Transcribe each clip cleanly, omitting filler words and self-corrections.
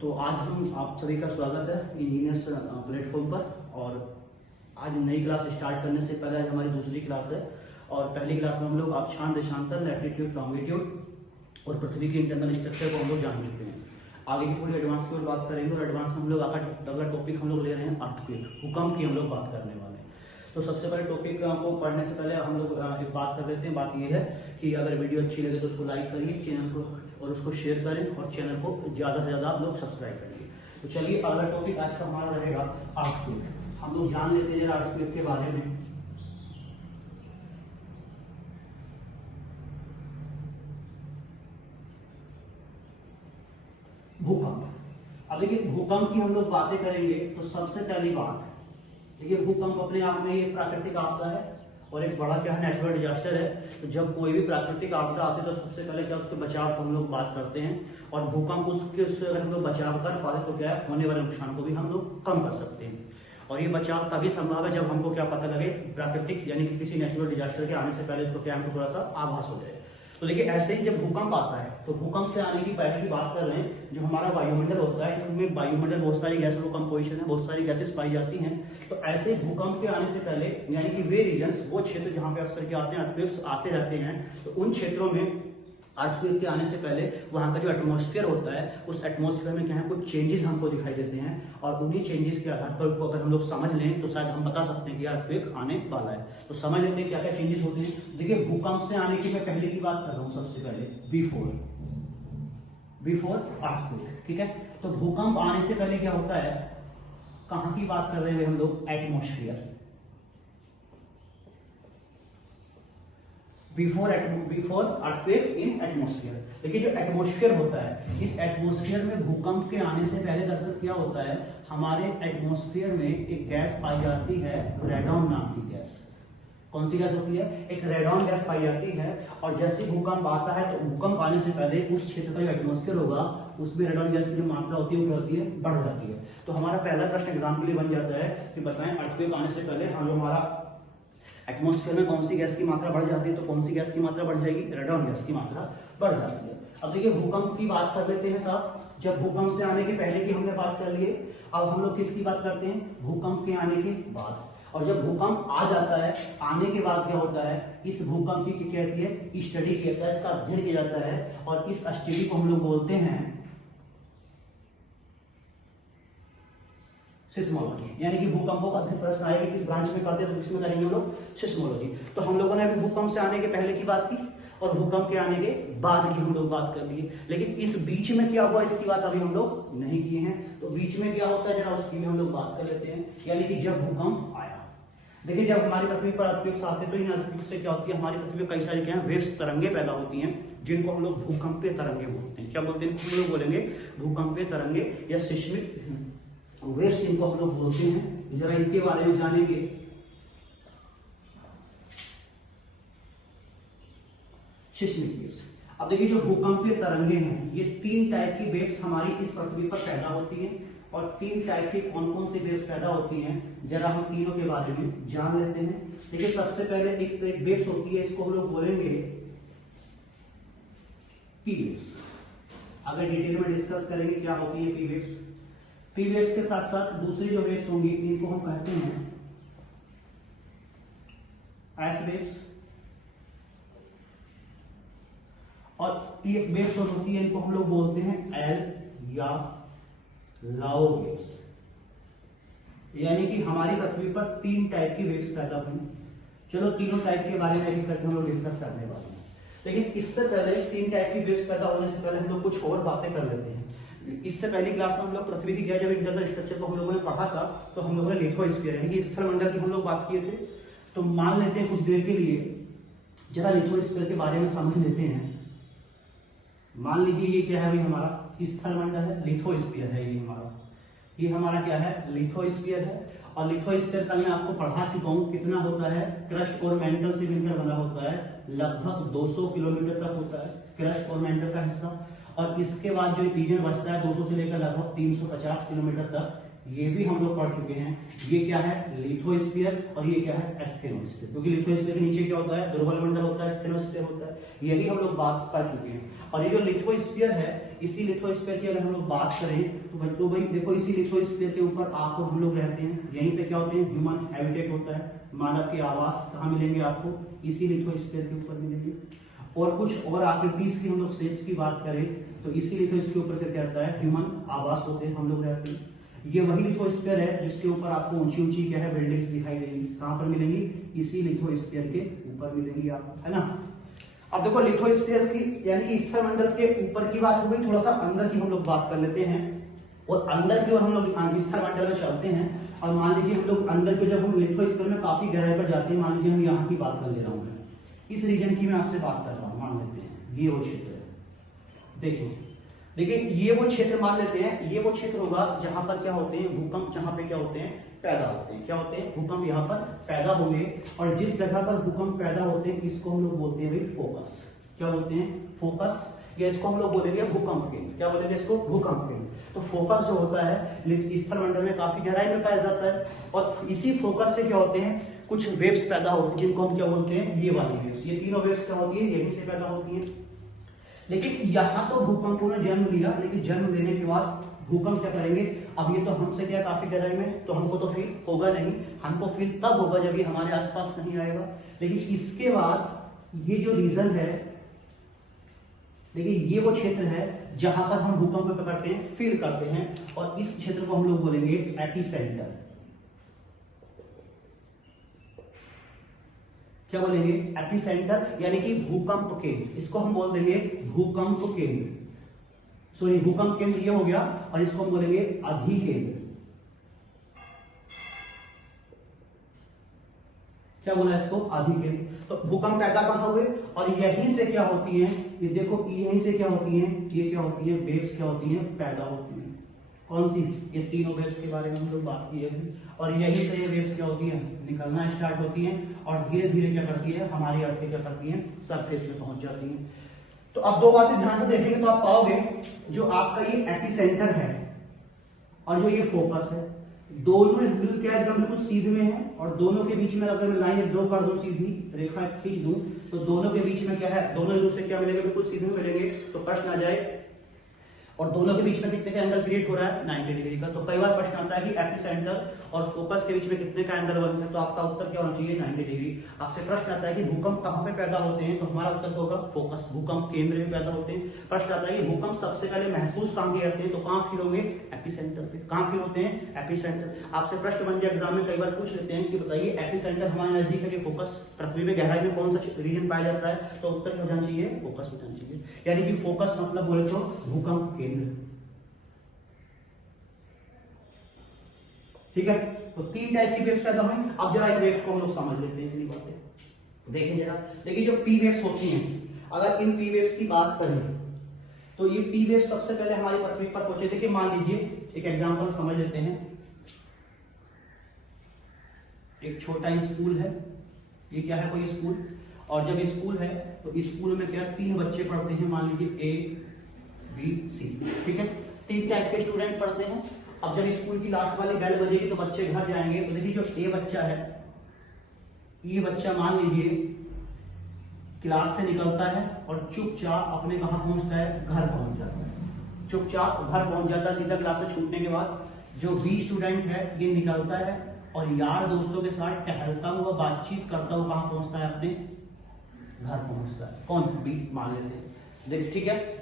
तो आज हम आप सभी का स्वागत है इंजीनियर्स प्लेटफॉर्म पर। और आज नई क्लास स्टार्ट करने से पहले आज हमारी दूसरी क्लास है। और पहली क्लास में हम लोग अक्षांश देशांतर, लैटिट्यूड, लॉन्गिट्यूड और पृथ्वी के इंटरनल स्ट्रक्चर को हम लोग जान चुके हैं। आगे की थोड़ी एडवांस की ओर बात करेंगे और एडवांस में हम लोग अगला टॉपिक हम लोग ले रहे हैं अर्थक्वेक, भूकंप की हम लोग बात करने वाले हैं। तो सबसे पहले टॉपिक को पढ़ने से पहले हम लोग एक बात कर लेते हैं। बात यह है कि अगर वीडियो अच्छी लगे तो उसको लाइक करिए, चैनल को और उसको शेयर करें और चैनल को ज़्यादा से ज़्यादा आप लोग सब्सक्राइब करिए। तो चलिए अगला टॉपिक आज का हमारा रहेगा अर्थक्वेक। हम लोग जान लेते हैं अर्थक्वेक के बारे में। भूकंप, अब देखिए भूकंप की हम लोग बातें करेंगे तो सबसे पहली बात देखिए, भूकंप अपने आप में एक प्राकृतिक आपदा है और एक बड़ा क्या है, नेचुरल डिजास्टर है। तो जब कोई भी प्राकृतिक आपदा आती है तो सबसे पहले क्या उसके बचाव को हम लोग बात करते हैं। और भूकंप उससे अगर हम लोग बचाव कर पाते तो क्या है, होने वाले नुकसान को भी हम लोग कम कर सकते हैं। और ये बचाव तभी संभव है जब हमको क्या पता लगे, प्राकृतिक यानी कि किसी नेचुरल डिजास्टर के आने से पहले उसको क्या हमको थोड़ा सा आभास हो जाए। तो देखिए ऐसे ही जब भूकंप आता है तो भूकंप से आने की पहले की बात कर रहे हैं, जो हमारा वायुमंडल होता है इसमें वायुमंडल बहुत सारी गैसों का कंपोजिशन है, बहुत सारी गैसेस पाई जाती हैं। तो ऐसे भूकंप के आने से पहले यानी कि वे रीजन्स, वो क्षेत्र जहां पे अक्सर क्या आते हैं, अर्थक्वेक्स आते रहते हैं, तो उन क्षेत्रों में अर्थक्वेक के आने से पहले वहां का जो एटमॉस्फेयर होता है उस एटमॉस्फेयर में क्या है, कुछ चेंजेस हमको दिखाई देते हैं। और उन्हीं चेंजेस के आधार पर अगर हम लोग समझ लें तो शायद हम बता सकते हैं कि अर्थक्वेक आने वाला है। तो समझ लेते हैं क्या क्या चेंजेस होते हैं। देखिए भूकंप से आने की मैं पहले की बात कर रहा हूँ, सबसे पहले बिफोर अर्थक्वेक, ठीक है। तो भूकंप आने से पहले क्या होता है, कहां की बात कर रहे हैं हम लोग, एटमॉस्फेयर। बिफोर अर्थक्वेक इन एटमॉस्फेयर। देखिए जो एटमॉस्फेयर होता है, इस एटमॉस्फेयर में भूकंप के आने से पहले दरअसल क्या होता है, हमारे एटमॉस्फेयर में एक गैस पाई जाती है, रेडॉन नाम की गैस। कौन सी गैस होती है, एक रेडॉन गैस पाई जाती है। और जैसे भूकंप आता है तो भूकंप आने से पहले उस क्षेत्र का जो एटमॉस्फेयर होगा उसमें रेडॉन गैस की जो मात्रा होती है वो क्या होती है, बढ़ जाती है। तो हमारा पहला प्रश्न एग्जाम के लिए बन जाता है कि बताएं अर्थक्वेक आने से पहले हम हमारा एटमॉस्फेयर में कौन सी गैस की मात्रा बढ़ जाती है। तो कौन सी गैस की मात्रा बढ़ जाएगी, रेडॉन गैस की मात्रा बढ़ जाती है। अब देखिए भूकंप की बात कर लेते हैं साहब। जब भूकंप से आने के पहले की हमने बात कर ली, अब हम लोग किसकी बात करते हैं, भूकंप के आने के बाद। और जब भूकंप आ जाता है, आने के बाद क्या होता है, इस भूकंप की क्या कहती है, स्टडी कहता है, इसका अध्ययन किया जाता है। और इस स्टडी को हम लोग बोलते हैं सिस्मोलॉजी। यानी कि भूकंपों का प्रश्न आएगा किस ब्रांच में करते हैं तो किसमें करेंगे हम लोग, सिस्मोलॉजी। तो हम लोगों ने अभी भूकंप से आने के पहले की बात की और भूकंप के आने के बाद की हम लोग बात कर लिए। लेकिन इस बीच में क्या हुआ इसकी बात अभी हम लोग नहीं किए हैं। तो बीच में क्या होता है जरा उसकी भी हम लोग बात कर लेते हैं। यानी कि जब भूकंप आया, देखिए जब हमारी पृथ्वी पर अर्थक्वेक्स आते हैं तो इन अर्थक्वेक से क्या होती है, हमारी पृथ्वी पर कई सारी क्या है, वेव्स, तरंगे पैदा होती हैं, जिनको हम लोग भूकंपीय तरंगे बोलते हैं। क्या बोलते हैं, हम लोग बोलेंगे भूकंपीय तरंगे या सिस्मिक वेव्स इनको हम लोग बोलते हैं। जरा इनके बारे में जानेंगे। सिस्मिक वेव्स, अब देखिए जो भूकंपीय तरंगे हैं ये 3 टाइप की वेव्स हमारी इस पृथ्वी पर पैदा होती हैं। और 3 टाइप की कौन कौन सी वेव्स पैदा होती हैं, जरा हम तीनों के बारे में जान लेते हैं। देखिए सबसे पहले एक वेव्स होती है, इसको हम लोग बोलेंगे पी वेव्स। अगर डिटेल में डिस्कस करेंगे क्या होती है पी वेव्स। पी वेव्स के साथ साथ दूसरी जो वेव्स होंगी इनको हम कहते हैं एस वेव्स। और ये वेव्स जो होती है इनको हम लोग बोलते हैं एल या लाओ वेव्स। यानी कि हमारी पृथ्वी पर 3 टाइप की वेव्स पैदा हुई। चलो तीनों टाइप के बारे में एक करके हम लोग डिस्कस करने वाले हैं। लेकिन इससे पहले 3 टाइप की वेव्स पैदा होने से पहले हम लोग कुछ और बातें कर लेते हैं। इससे पहली क्लास में हम लोग पृथ्वी की जब इंटरनल स्ट्रक्चर को हम लोगों ने पढ़ा था तो हम लोगों ने लिथोस्फीयर यानी कि स्थलमंडल की हम लोग बात किए थे। तो मान लेते हैं कुछ देर के लिए जरा लिथोस्फीयर के बारे में समझ लेते हैं। मान लीजिए ये क्या है भाई, हमारा स्थलमंडल है, लिथोस्फीयर है ये हमारा क्या है, लिथोस्फीयर है। और लिथोस्फीयर का मैं आपको पढ़ा चुका हूं, कितना होता है, क्रस्ट और मेंटल से मिलकर बना होता है, लगभग 200 किलोमीटर तक होता है क्रस्ट और मेंटल का हिस्सा। और इसके बाद जो रीजन बचता है 200 से लेकर लगभग 350 किलोमीटर तक, ये भी हम लोग पढ़ चुके हैं। ये क्या है, लिथोस्फीयर, और ये क्या है, एस्थेनोस्फीयर। क्योंकि लिथोस्फीयर के नीचे क्या होता है, ध्रुवल मंडल होता है, एस्थेनोस्फीयर होता है, यही हम लोग बात कर चुके हैं। और ये जो लिथोस्फीयर है, इसी लिथोस्फीयर की अगर हम लोग बात करें तो बच्चों भाई देखो, इसी लिथोस्फीयर के ऊपर आपको हम लोग रहते हैं। यहीं पे क्या होते हैं, ह्यूमन हैबिटेट होता है, मानव के आवास कहाँ मिलेंगे आपको, इसी लिथोस्फीयर के ऊपर मिलेंगे। और कुछ और आकृतिस की हम लोग शेप्स की बात करें तो इसीलिए तो इसके ऊपर क्या कहता है, ह्यूमन आवास होते हैं, हम लोग रहते हैं। ये वही लिथोस्फीयर है जिसके ऊपर आपको ऊंची ऊंची क्या है, बिल्डिंग्स दिखाई देंगी। कहां पर मिलेंगी, इसी लिथोस्फीयर के ऊपर मिलेंगी आपको, है ना। अब देखो लिथोस्फीयर की यानी कि स्थलमंडल के ऊपर की बात हो गई, थोड़ा सा अंदर की हम लोग बात कर लेते हैं। और अंदर की ओर हम लोग स्थलमंडल में चलते हैं। और मान लीजिए हम लोग अंदर को जब हम लिथोस्फीयर में काफी गहराई पर जाते हैं, मान लीजिए हम यहाँ की बात कर ले रहा हूँ, इस रीजन की मैं आपसे बात कर रहा हूँ, मान लेते हैं ये वो क्षेत्र है। देखिए ये वो क्षेत्र मान लेते हैं, ये वो क्षेत्र होगा जहां पर क्या होते हैं, भूकंप जहां पे क्या होते हैं, पैदा होते हैं। क्या होते हैं, भूकंप यहाँ पर पैदा होंगे। और जिस जगह पर भूकंप पैदा होते हैं इसको हम लोग बोलते हैं भाई फोकस। क्या बोलते हैं, फोकस, या इसको हम लोग बोलेंगे भूकंप केंद्र। क्या बोलेंगे इसको, भूकंप केंद्र। तो फोकस जो होता है स्थलमंडल में काफी गहराई में पाया जाता है। और इसी फोकस से क्या होते हैं, कुछ वेव्स पैदा होती हैं जिनको हम क्या बोलते हैं, ये वाली वेव्स। ये तीनों वेव्स क्या होती है, यहीं से पैदा होती है। लेकिन यहाँ तो भूकंपों ने जन्म लिया, लेकिन जन्म लेने के बाद भूकंप क्या करेंगे, अब ये तो हमसे क्या काफी गहराई में, तो हमको तो फील होगा नहीं। हमको फील तब होगा जब ये हमारे आसपास नहीं आएगा। लेकिन इसके बाद ये जो रीजन है, देखिए ये वो क्षेत्र है जहां पर हम भूकंप को पकड़ते हैं, फील करते हैं। और इस क्षेत्र को हम लोग बोलेंगे एपिसेंटर। क्या बोलेंगे, एपिसेंटर, यानी कि भूकंप केंद्र। इसको हम बोल देंगे भूकंप केंद्र, सॉरी भूकंप केंद्र ये हो गया। और इसको हम बोलेंगे अधिकेंद्र। क्या बोला इसको, अधिकेंद्र। तो भूकंप पैदा कहां हुए, और यहीं से क्या होती है, ये देखो यहीं से क्या होती है, ये क्या होती है, वेव्स क्या होती है, पैदा होती है। कौन सी, ये तीनों वेव्स के बारे में हम लोग बात की है। और यहीं से ये वेव्स क्या होती है, निकलना स्टार्ट होती हैं। और धीरे धीरे क्या करती है, हमारी अर्थ पे क्या करती है, सरफेस में पहुंच जाती है। तो अब दो बातें ध्यान से देखेंगे तो आप पाओगे, जो आपका ये एपिसेंटर है और जो ये फोकस है, दोनों बिल्कुल क्या एकदम बिल्कुल सीधे में है। और दोनों के बीच में अगर मैं लाइन ड्रॉ कर दूं, सीधी रेखा खींच दूं, तो दोनों के बीच में क्या है, दोनों एक दूसरे क्या मिलेंगे, बिल्कुल सीधे मिलेंगे। तो प्रश्न आ जाए, और दोनों के बीच में कितने का एंगल क्रिएट हो रहा है, 90 डिग्री का। तो कई बार प्रश्न आता है कि एपिसेंटर और फोकस के बीच में कितने का एंगल बनता है, तो आपका उत्तर क्या होना चाहिए, 90 डिग्री। आपसे प्रश्न आता है कि भूकंप कहां पे पैदा होते हैं, तो हमारा उत्तर होगा फोकस, भूकंप केंद्र में पैदा होते हैं। प्रश्न आता है कि भूकंप सबसे पहले महसूस कहां किए जाते हैं, तो कहां फील होंगे, एपिसेंटर पे। कहां फील होते हैं, एपिसेंटर। आपसे प्रश्न बन जाए एग्जाम में, कई बार पूछ लेते हैं कि बताइए एपिसेंटर हमारे नजदीक है कि फोकस, पृथ्वी में गहराई में कौन सा रीजन पाया जाता है, तो उत्तर क्या होना चाहिए, फोकस होना चाहिए। यानी कि फोकस मतलब बोले तो भूकंप केंद्र। ठीक है, तो तीन टाइप की वेव्स पैदा हुई। अब जरा इन वेव्स को हम लोग समझ लेते हैं, इतनी बातें देखें जरा। देखिए जो पी वेव्स होती हैं, अगर इन पी वेव्स की बात करें तो ये पी वेव्स सबसे पहले हमारी पृथ्वी पर पहुंचे। देखिए मान लीजिए एक एग्जांपल समझ लेते हैं। एक छोटा स्कूल है, ये क्या है, कोई स्कूल। और जब स्कूल है तो स्कूल में क्या, 3 बच्चे पढ़ते हैं, मान लीजिए A, B, C। ठीक है, 3 टाइप के स्टूडेंट पढ़ते हैं। अब जब स्कूल की लास्ट वाली बेल बजेगी तो बच्चे घर जाएंगे। तो देखिए जो ए बच्चा है, ये बच्चा मान लीजिए क्लास से निकलता है और चुपचाप अपने कहां पहुंचता है, घर पहुंच जाता है। चुपचाप घर पहुंच जाता है सीधा क्लास से छूटने के बाद। जो बी स्टूडेंट है ये निकलता है और यार दोस्तों के साथ टहलता हुआ, बातचीत करता हुआ कहां पहुंचता है, अपने घर पहुंचता है। कौन, बी मान लेते हैं, देख ठीक है।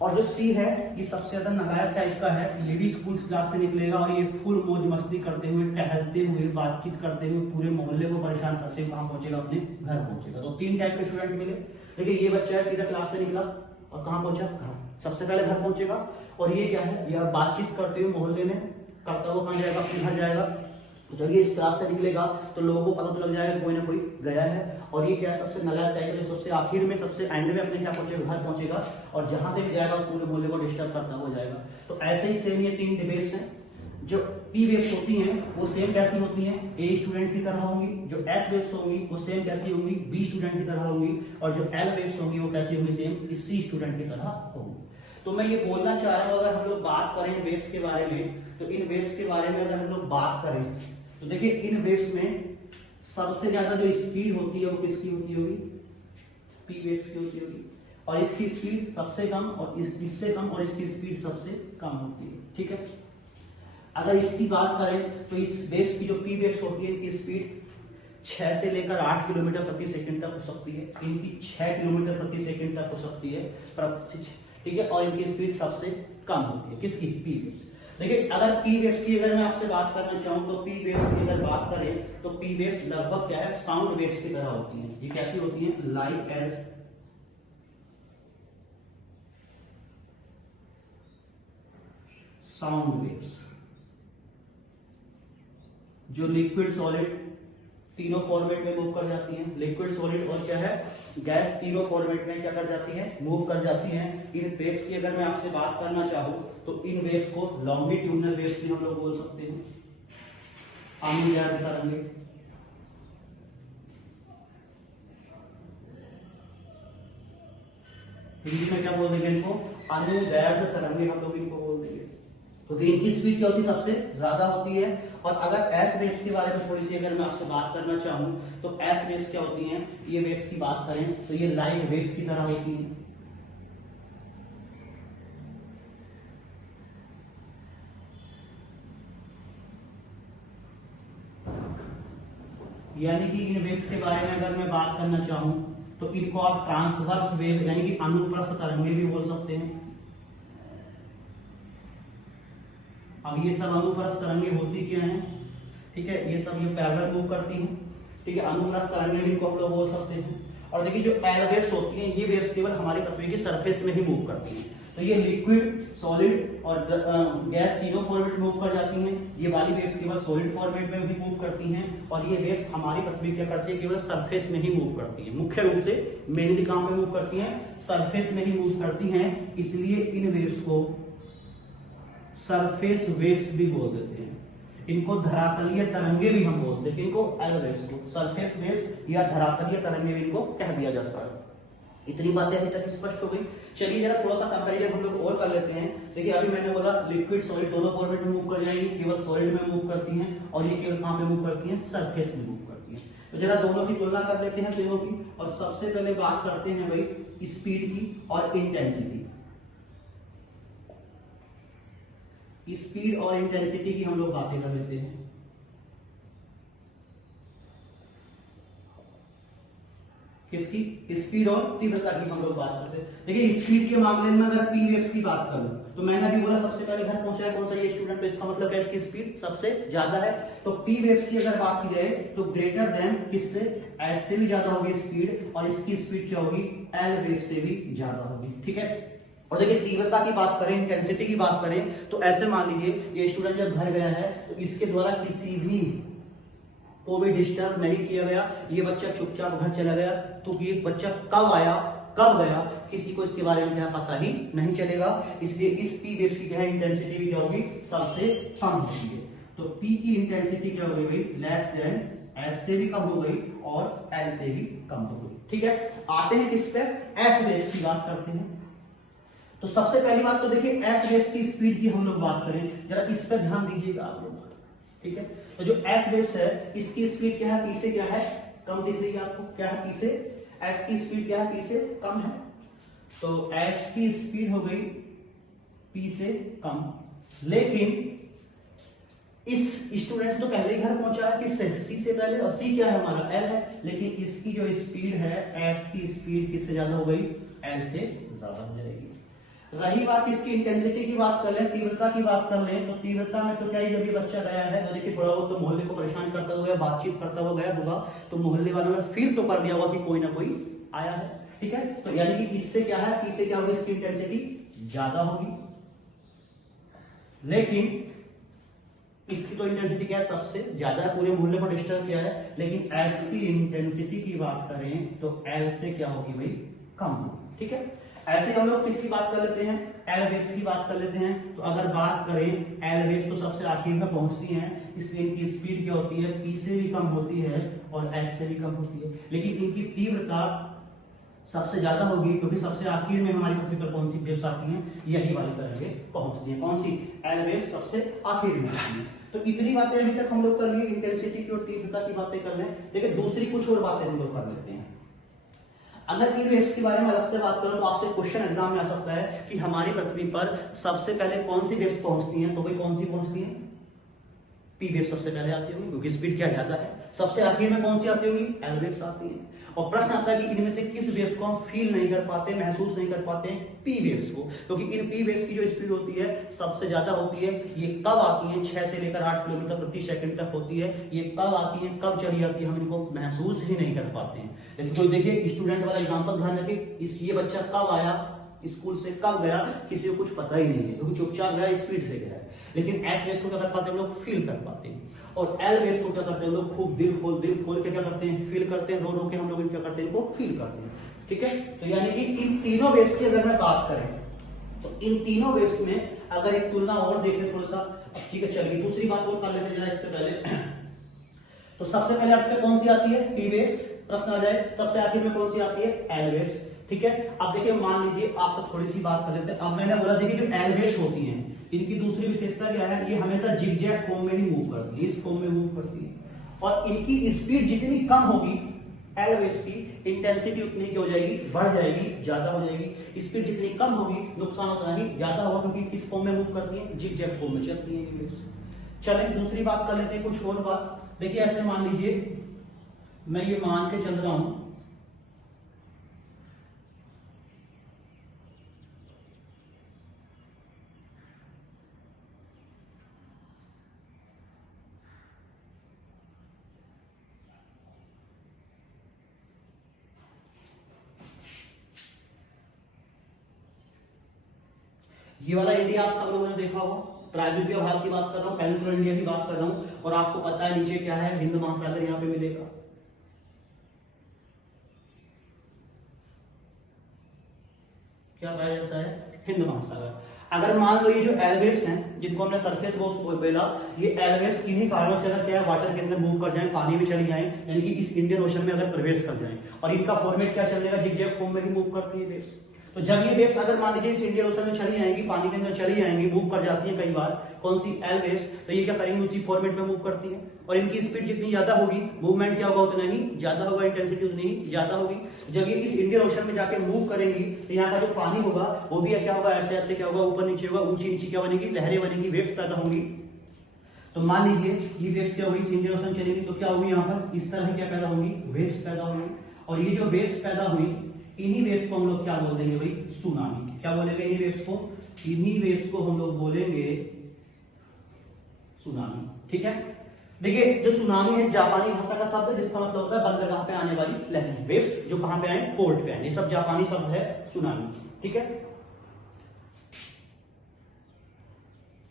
और जो सी है ये सबसे ज्यादा नालायक टाइप का है। ये भी स्कूल क्लास से निकलेगा और ये फुल मौज मस्ती करते हुए, टहलते हुए, बातचीत करते हुए, पूरे मोहल्ले को परेशान करते हुए कहां पहुंचेगा, अपने घर पहुंचेगा। तो 3 टाइप के स्टूडेंट मिले। देखिए ये बच्चा है, सीधा क्लास से निकला और कहां पहुंचा, घर। सबसे पहले घर पहुंचेगा। और ये क्या है, यह बातचीत करते हुए मोहल्ले में करता हुआ कहां जाएगा, अपने घर जाएगा। जब ये इस क्लास से निकलेगा तो लोगों को पता तो लग जाएगा कोई ना कोई गया है। और ये क्या, सबसे नालायक टाइप है, सबसे आखिर में, सबसे एंड में अपने क्या पहुंचेगा, घर पहुंचेगा। और जहां से भी जाएगा उस पूरे मोहल्ले को डिस्टर्ब करता हुआ जाएगा। तो ऐसे ही सेम ये 3 वेव्स हैं। जो पी वेव्स होती हैं वो सेम कैसी होती हैं, ए स्टूडेंट की तरह होंगी। जो एस वेव्स होंगी वो सेम कैसी होंगी, बी स्टूडेंट की तरह होंगी। और जो एल वेव्स होंगी वो कैसी होंगी, सेम सी स्टूडेंट की तरह होंगी। तो मैं ये बोलना चाह रहा हूँ, अगर हम लोग बात करें इन वेव्स के बारे में, तो इन वेव्स के बारे में अगर हम लोग बात करें तो देखिए इन वेव्स में सबसे ज्यादा जो स्पीड होती है वो किसकी होती होगी, पी वेव्स की होती होगी, और इसकी स्पीड सबसे कम और इससे कम, और इसकी स्पीड सबसे कम होती है। ठीक है, अगर इसकी बात करें तो इस वेव्स की जो पी वेव्स होती है इनकी स्पीड 6 से लेकर 8 किलोमीटर प्रति सेकंड तक हो सकती है, इनकी 6 किलोमीटर प्रति सेकंड तक हो सकती है, ठीक है, और इनकी स्पीड सबसे कम होती है किसकी, पी वेव्स। देखिए अगर पी वेव्स की अगर मैं आपसे बात करना चाहूं तो पी वेव्स की अगर बात करें तो पी वेव्स लगभग क्या है, साउंड वेव्स की तरह होती हैं। ये कैसी होती हैं, लाइक एज साउंड वेव्स, जो लिक्विड सॉलिड तीनों फॉर्मेट में मूव कर जाती हैं, लिक्विड सॉलिड और क्या है, गैस, तीनों फॉर्मेट में क्या कर जाती है, मूव कर जाती हैं। इन वेव्स की अगर मैं आपसे बात करना चाहूं तो इन वेव्स को लॉन्गिट्यूडनल वेव्स भी हम लोग बोल सकते हैं, अनुदैर्घ्य तरंगे। हिंदी में क्या बोल देंगे इनको, अनुदैर्घ्य तरंगे हम लोग इनको बोल देंगे, क्योंकि इनकी स्पीड क्या होती है, सबसे ज्यादा होती है। और अगर एस वेव्स के बारे में थोड़ी सी अगर मैं आपसे बात करना चाहूं तो एस वेव्स क्या होती हैं, ये वेव्स की बात करें तो ये लाइट वेव्स की तरह होती हैं। यानी कि इन वेव्स के बारे में अगर मैं बात करना चाहूं तो इनको आप ट्रांसवर्स वेव यानी कि अनुप्रस्थ तरंगे भी बोल सकते हैं। अब ये सब अनुप्रस्थ तरंगे होती क्या हैं, ठीक है, ये सब ये पैरेलल मूव करती हैं, ठीक है, अनुप्रस्थ तरंगे भी इनको हम लोग बोल सकते हैं। और देखिए जो एल वेव्स होती हैं ये वेव्स केवल हमारी पृथ्वी की सरफेस में ही मूव करती हैं, तो ये लिक्विड, सॉलिड और गैस तीनों फॉर्मेट में मूव कर जाती हैं। ये वाली वेव्स केवल सॉलिड फॉर्मेट में भी मूव करती हैं, और ये वेव्स हमारी पृथ्वी क्या करती है, केवल सरफेस में ही मूव करती हैं। मुख्य रूप से मेनली कहां पे मूव करती हैं, सरफेस में ही मूव करती हैं, इसलिए इन वेव्स को सरफेस वेव्स भी बोल देते हैं। इनको धरातलीय तरंगे भी हम बोलते हैं, इनको एल वेव्स को सरफेस वेव्स या धरातलीय तरंगे भी इनको कह दिया जाता है। इतनी बातें अभी तक स्पष्ट हो गई। चलिए जरा थोड़ा सा कंपैरिजन हम लोग और कर लेते हैं। देखिए अभी मैंने बोला लिक्विड सॉलिड दोनों फॉर्मेट में मूव कर जाएंगी, केवल सॉलिड में मूव करती हैं, और ये केवल कहां पे मूव करती हैं, सरफेस में मूव करती हैं। तो जरा दोनों की तुलना कर लेते हैं तीनों की, और सबसे पहले बात करते हैं भाई स्पीड की और इंटेंसिटी। स्पीड और इंटेंसिटी की हम लोग बातें कर लेते हैं। किसकी, स्पीड और तीव्रता की हम लोग बात करते हैं। देखिए स्पीड के मामले में अगर पी वेव्स की बात करूं तो मैंने अभी बोला सबसे पहले घर पहुंचा है कौन सा, ये स्टूडेंट, तो इसका मतलब है इसकी स्पीड सबसे ज्यादा है। तो पी वेव्स की अगर बात की जाए तो ग्रेटर देन किससे, एस से भी ज्यादा होगी स्पीड, और इसकी स्पीड क्या होगी, एल वेव से भी ज्यादा होगी। ठीक है, और देखिए तीव्रता की बात करें, इंटेंसिटी की बात करें तो ऐसे मान लीजिए ये स्टूडेंट जब घर गया है तो इसके द्वारा किसी भी को भी डिस्टर्ब नहीं किया गया, ये बच्चा चुपचाप घर चला गया, तो ये बच्चा कब आया कब गया किसी को इसके बारे में क्या पता ही नहीं चलेगा। इसलिए इस पी वेव्स की क्या है, इंटेंसिटी भी क्या होगी, सबसे कम होगी। तो पी की इंटेंसिटी क्या हो गई भाई, लेस देन एस से भी कम हो गई और एल से भी कम हो गई। ठीक है, आते हैं किस पे, एस वेव्स की बात करते हैं। तो सबसे पहली बात तो देखिए एस वेव्स की स्पीड की हम लोग बात करें, जरा इस पर ध्यान दीजिएगा आप लोग। ठीक है, तो जो एस वेव्स है इसकी स्पीड क्या है, पी से क्या है, कम दिख रही है आपको, क्या है, पी से, एस की स्पीड क्या है, पी से कम है। तो एस की स्पीड हो गई पी से कम, लेकिन इस स्टूडेंट तो पहले ही घर पहुंचा है किससे, सी से पहले, और सी क्या है हमारा, एल है, लेकिन इसकी जो स्पीड है एस की स्पीड किससे ज्यादा हो गई, एल से ज्यादा हो जाएगी। रही बात इसकी इंटेंसिटी की बात कर लें, तीव्रता की बात कर लें, तो तीव्रता में तो क्या जब ये बच्चा गया है तो देखिए थोड़ा बहुत तो मोहल्ले को परेशान करता हुआ बातचीत करता हुआ गया होगा, तो मोहल्ले वालों ने फील तो कर दिया होगा कि कोई ना कोई आया है। ठीक है, तो यानी कि इससे क्या है, पी से क्या होगी, इसकी इंटेंसिटी ज्यादा होगी, लेकिन इसकी तो इंटेंसिटी क्या है, सबसे ज्यादा है, पूरे मोहल्ले को डिस्टर्ब किया है। लेकिन एस की इंटेंसिटी की बात करें तो एल से क्या होगी भाई, कम होगी। ठीक है, ऐसे हम लोग किसकी बात कर लेते हैं, एल वेव्स की बात कर लेते हैं। तो अगर बात करें एल वेव्स तो सबसे आखिर में पहुंचती हैं, इसलिए इनकी स्पीड क्या होती है, पी से भी कम होती है और एस से भी कम होती है, लेकिन इनकी तीव्रता सबसे ज्यादा होगी, क्योंकि सबसे आखिर में हमारी पृथ्वी पर कौन सी वेव्स आती हैं, यही वाली तरंगें पहुंचती हैं। कौन सी? एल वेव्स सबसे आखिर में आती हैं। तो इतनी बातें अभी तक हम लोग कर लिए, इंटेंसिटी की और तीव्रता की बातें कर रहे हैं। देखिए दूसरी कुछ और बातें हम लोग कर लेते हैं। अगर इन वेव्स के बारे में अलग से बात करो तो आपसे क्वेश्चन एग्जाम में आ सकता है कि हमारी पृथ्वी पर सबसे पहले कौन सी वेव्स पहुंचती हैं, तो भाई कौन सी पहुंचती हैं? पी वेव सबसे पहले आती होगी, क्योंकि स्पीड क्या ज्यादा है। सबसे आखिर में कौन सी आती होगी? एल वेव्स आती हैं। और प्रश्न आता है कि इनमें से किस वेव्स को हम फील नहीं कर पाते, महसूस नहीं कर पाते हैं? पी वेव्स को, क्योंकि इन पी वेव्स की जो स्पीड होती है सबसे ज्यादा होती है। ये कब आती है? 6 से लेकर 8 किलोमीटर प्रति सेकंड तक होती है। ये कब आती है, कब चली जाती है, हम इनको महसूस ही नहीं कर पाते हैं। लेकिन कोई देखिए स्टूडेंट वाला एग्जाम्पल ध्यान रखिए, ये बच्चा कब आया स्कूल से, कब गया, किसी को कुछ पता ही नहीं है, क्योंकि चुपचाप गया, स्पीड से गया है। लेकिन एस वेव्स को क्या कर पाते हैं हम लोग? फील कर पाते हैं। और एल वेव्स को क्या करते हैं हम लोग? खूब दिल खोल के क्या करते हैं? फील करते हैं। रो रो के हम लोग क्या करते हैं? इनको फील करते हैं। ठीक है, तो यानी कि इन तीनों वेव्स की अगर मैं बात करें तो इन तीनों वेव्स में अगर एक तुलना और देखें थोड़ा सा, ठीक है चलिए दूसरी बात और कर लेते हैं जरा इससे पहले। तो सबसे पहले अर्थ पे कौन सी आती है? P waves. प्रश्न आ जाए सबसे आखिर में कौन सी आती है? L waves. ठीक है, अब देखिए मान लीजिए आपको थोड़ी सी बात कर लेते हैं। अब मैंने बोला देखिए जो एल वेव्स होती हैं इनकी दूसरी विशेषता क्या है? ये हमेशा जिगजैग फॉर्म में ही मूव करती है, इस फॉर्म में मूव करती है। और इनकी स्पीड जितनी कम होगी, एल वेव्स की इंटेंसिटी उतनी की हो जाएगी, बढ़ जाएगी, ज्यादा हो जाएगी। स्पीड जितनी कम होगी नुकसान उतना ही ज्यादा होगा, क्योंकि किस फॉर्म में मूव करती है? जिगजैग फॉर्म में चलती है ये वेव्स। चलिए दूसरी बात कर लेते हैं, कुछ और बात। देखिए ऐसे मान लीजिए मैं ये मान के चल रहा हूं ये वाला इंडिया आप सब लोगों ने देखा होगा, प्रायद्वीपीय भाग की बात कर रहा हूँ, पेनिनसुलर इंडिया की बात कर रहा हूँ। और आपको पता है नीचे क्या है? हिंद महासागर यहाँ पे मिलेगा। क्या पाया जाता है? हिंद महासागर। अगर मान लो ये जो एलवेव्स हैं जिनको हमने सरफेस बॉक्स बोला, ये एलवेव्स किन्हीं कारणों से अगर क्या है वाटर के अंदर मूव कर जाए, पानी में चली जाए, यानी कि इस इंडियन ओशन में अगर प्रवेश कर जाए, और इनका फॉर्मेट क्या चलने का? जिगजैग फॉर्म में ही मूव करती है वेव्स। तो जब ये वेव्स अगर मान लीजिए इस इंडियन ओशन में चली जाएंगी, पानी के अंदर चली जाएंगी, मूव कर जाती है कई बार, कौन सी? एल वेव्स, तो ये क्या करेंगी? उसी फॉर्मेट में मूव करती है। और इनकी स्पीड जितनी ज्यादा होगी, मूवमेंट क्या होगा? उतना ही ज्यादा होगा, इंटेंसिटी उतनी ही ज्यादा होगी। जब ये इस इंडियन ओशन में जाके मूव करेंगी तो यहाँ का जो पानी होगा वो भी क्या होगा? ऐसे ऐसे क्या होगा? ऊपर नीचे होगा, ऊंची नीची क्या बनेगी? लहरें बनेगी, वेव्स पैदा होंगी। तो मान लीजिए ये वेव्स क्या होगी? इस इंडियन ओशन चलेगी तो क्या होगी? यहाँ पर इस तरह क्या पैदा होंगी? वेव्स पैदा होंगी। और ये जो वेव्स पैदा हुई, इन्हीं वेव्स को हम लोग क्या बोल देंगे भाई? सुनामी। क्या बोलेंगे इन्हीं वेव्स को? इन्हीं वेव्स को हम लोग बोलेंगे सुनामी। ठीक है, देखिए जो सुनामी है जापानी भाषा का शब्द है, जिसका मतलब होता है बंद जगह पे आने वाली लहरें। वेव्स जो कहां पे आए? पोर्ट पे आए। ये सब जापानी शब्द है सुनामी। ठीक है,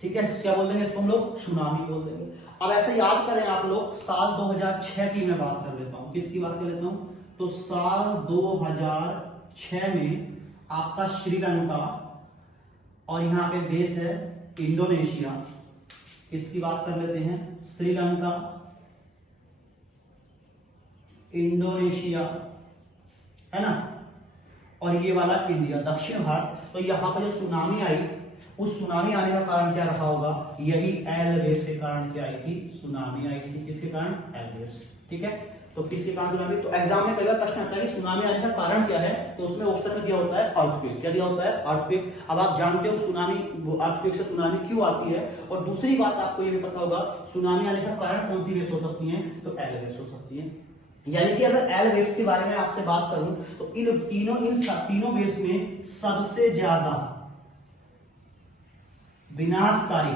ठीक है, क्या बोल देंगे इसको हम लोग? सुनामी बोल देंगे। अब ऐसे याद करें आप लोग, साल 2006 की मैं बात कर लेता हूं। किसकी बात कर लेता हूं? तो साल 2006 में आपका श्रीलंका और यहां पे देश है इंडोनेशिया, इसकी बात कर लेते हैं। श्रीलंका, इंडोनेशिया, है ना, और ये वाला इंडिया, दक्षिण भारत। तो यहां पर जो सुनामी आई, उस सुनामी आने का कारण क्या रहा होगा? यही एल वेव्स के कारण क्या आई थी? सुनामी आई थी। किसके कारण? L waves. ठीक है, तो किसके कारण सुनामी? तो एग्जाम में कई बार प्रश्न आता है कि सुनामी आने का कारण क्या है, तो उसमें ऑप्शन में दिया होता है अर्थक्वेक। क्या दिया होता है? अर्थक्वेक। अब आप जानते हो सुनामी, अर्थक्वेक से सुनामी क्यों आती है। और दूसरी बात आपको ये भी पता होगा, सुनामी आने का कारण कौन सी वेव्स हो सकती है? तो एल वेव्स हो सकती है। यानी कि अगर एल वेव्स के बारे में आपसे बात करूं तो इन तीनों वेव्स में सबसे ज्यादा विनाशकारी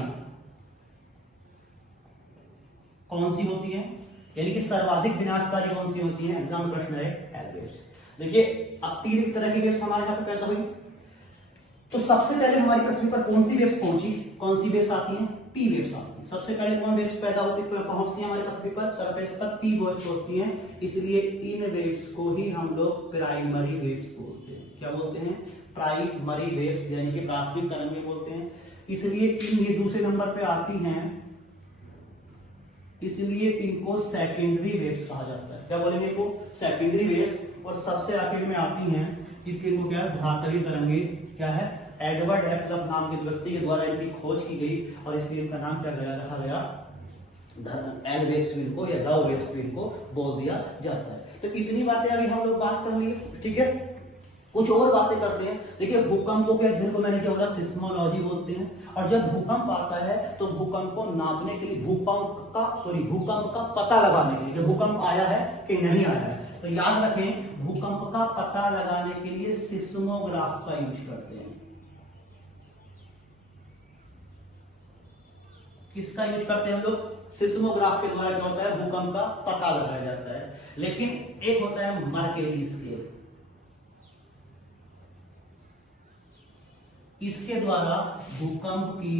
कौन सी होती है, यानी कि सर्वाधिक विनाशकारी कौन सी होती है? एग्जाम प्रश्न है एल वेव्स। देखिए अब तीन तरह की वेव्स हमारे यहां पर पैदा हुई। तो सबसे पहले हमारी पृथ्वी पर कौन सी वेव्स पहुंची? कौन सी वेव्स आती हैं? पी वेव्स आती हैं। सबसे पहले कौन वेव्स पैदा होती पहुंचती है हमारी पृथ्वी पर? सरफेस पर पी वेव्स पहुंचती हैं। इसलिए इन वेव्स को ही हम लोग प्राइमरी वेव्स बोलते हैं। क्या बोलते हैं? प्राइमरी वेव्स, यानी कि प्राथमिक तरंगें बोलते हैं। इसलिए ये दूसरे नंबर पे आती हैं, इसलिए इनको सेकेंडरी वेव्स कहा जाता है। क्या बोलेंगे इनको? Secondary waves. और सबसे आखिर में आती हैं इसके इनको क्या है धरातलीय तरंगे, क्या है एडवर्ड एफ लव नाम के व्यक्ति के द्वारा इनकी खोज की गई और इसलिए इनका नाम क्या रखा गया एल वेव स्पीड को या द वेव स्पीड को बोल दिया जाता है। तो इतनी बातें अभी हम लोग बात कर लिए, ठीक है। कुछ और बातें करते हैं। देखिए भूकंप को जिनको मैंने क्या बोला सिस्मोलॉजी बोलते हैं, और जब भूकंप आता है तो भूकंप को नापने के लिए भूकंप का पता लगाने के लिए भूकंप आया है कि नहीं आया है, तो याद रखें भूकंप का पता लगाने के लिए सिस्मोग्राफ का यूज करते हैं। किसका यूज करते हैं हम लोग? सिस्मोग्राफ के द्वारा क्या होता है भूकंप का पता लगाया जाता है। लेकिन एक होता है मर्केली स्केल, इसके द्वारा भूकंप की